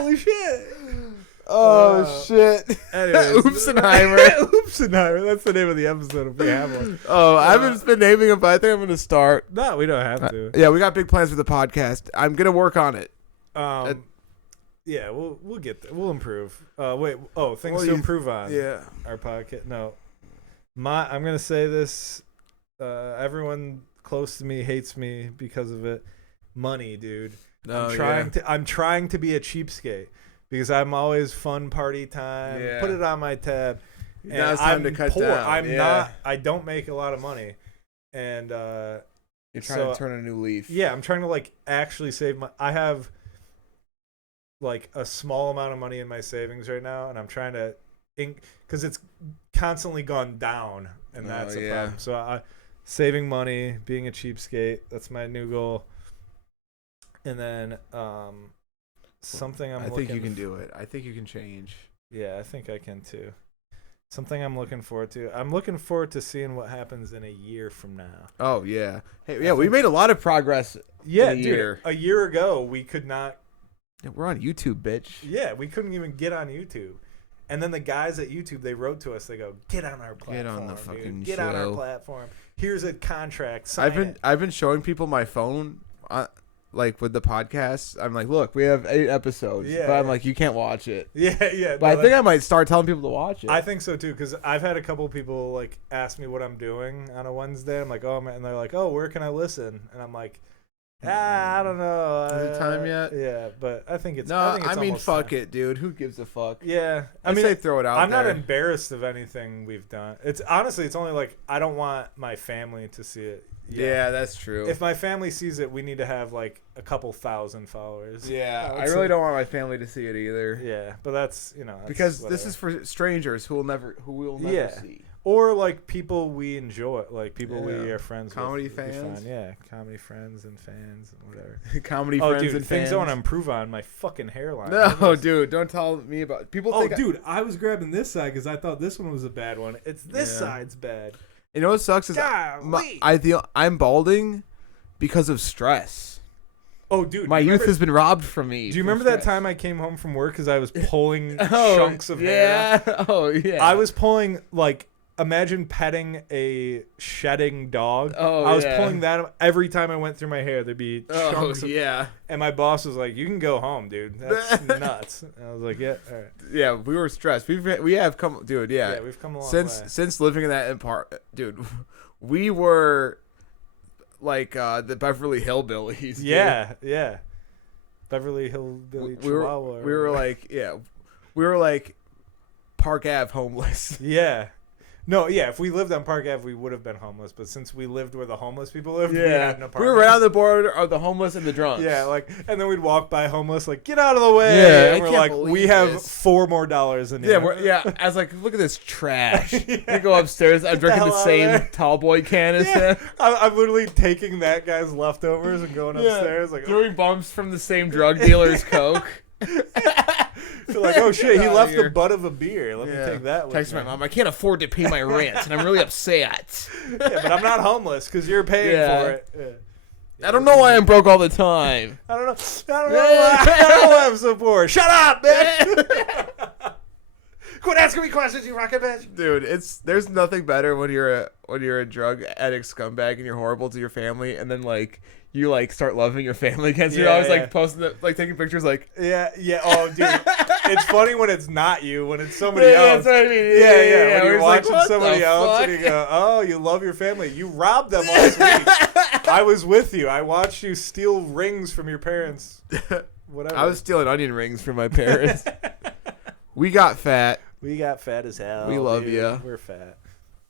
Holy shit. Oh shit. Oopsenheimer. Oopsenheimer. That's the name of the episode if we have one. Oh, I haven't been naming them, but I think I'm gonna start. No, we don't have to. Yeah, we got big plans for the podcast. I'm gonna work on it. Yeah, we'll get there. We'll improve. Things to improve on. Yeah. Our podcast. No. I'm gonna say this. Everyone close to me hates me because of it. Money, dude. I'm trying to be a cheapskate because I'm always fun party time. Yeah. Put it on my tab. Now it's time to cut poor. down. I don't make a lot of money, and you're trying to turn a new leaf. Yeah, I'm trying to like actually save my. I have like a small amount of money in my savings right now, and I'm trying to, because it's constantly gone down, and that's a problem. So saving money, being a cheapskate, that's my new goal. And then something I think you can do it. I think you can change. Yeah, I think I can too. Something I'm looking forward to. I'm looking forward to seeing what happens in a year from now. Oh yeah, hey, yeah, we made a lot of progress. Yeah, in a year. A year ago we could not. Yeah, we're on YouTube, bitch. Yeah, we couldn't even get on YouTube. And then the guys at YouTube, they wrote to us. They go, "Get on our platform. Get on the fucking Get show. on our platform. Here's a contract. Sign it." I've been showing people my phone, like with the podcast. I'm like, look, we have 8 episodes. Yeah, but I'm like, you can't watch it. Yeah. But I think I might start telling people to watch it. I think so too, because I've had a couple people like ask me what I'm doing on a Wednesday. I'm like, oh man, and they're like, oh, where can I listen? And I'm like, I don't know. Is it time yet? Yeah, but I think it's. No, I mean, fuck time. it, dude. Who gives a fuck? Yeah, I mean, throw it out. I'm there. not embarrassed of anything we've done. It's honestly, it's only like I don't want my family to see it. Yeah, that's true. If my family sees it, we need to have like a couple thousand followers. Yeah, I really don't want my family to see it either. Yeah, but that's because whatever. this is for strangers who will never see. Or like people we enjoy, like people we are friends comedy with. fans. Yeah, comedy friends and fans and whatever. Comedy friends dude, and things fans. I want to improve on my fucking hairline. No, dude, don't tell me about people. Oh, dude, I was grabbing this side because I thought this one was a bad one. It's this side's bad. You know what sucks is I feel I'm balding because of stress. Oh, dude, my youth has been robbed from me. Do you remember that time I came home from work because I was pulling chunks of hair? Oh yeah. I was pulling like. Imagine petting a shedding dog. Oh, I was pulling that every time I went through my hair. There'd be chunks. And my boss was like, "You can go home, dude. That's nuts." And I was like, "Yeah, all right." Yeah, we were stressed. We have come, dude. Yeah, we've come a long way. Since living in that dude. We were like the Beverly Hillbillies. Dude. Yeah. Beverly Hillbilly Chihuahua. We were like Park Ave homeless. Yeah. No, yeah, if we lived on Park Ave, we would have been homeless. But since we lived where the homeless people lived, we had an apartment. We were right on the border of the homeless and the drunks. Yeah, and then we'd walk by homeless, like, get out of the way. Yeah, and we're like, we have $4 more than you. I was like, look at this trash. I go upstairs. I'm drinking the same tall boy can as him. I'm literally taking that guy's leftovers and going upstairs. Like, throwing bumps from the same drug dealer's coke. Feel like, oh shit, he left the butt of a beer. Let me take that with Text my mom, I can't afford to pay my rent, and I'm really upset. Yeah, but I'm not homeless because you're paying for it. Yeah. I don't know why I'm broke all the time. I don't know why I'm so poor. Shut up, bitch! Quit asking me questions, you rocket bitch. Dude, there's nothing better when you're a drug addict scumbag and you're horrible to your family, and then you start loving your family again. So you're always posting taking pictures yeah. Oh, dude, it's funny when it's not you, when it's somebody else. That's what I mean. Yeah. When you're watching somebody else and you go, oh, you love your family. You robbed them last week. I was with you. I watched you steal rings from your parents. Whatever. I was stealing onion rings from my parents. We got fat. We got fat as hell. We love you. you. We're fat.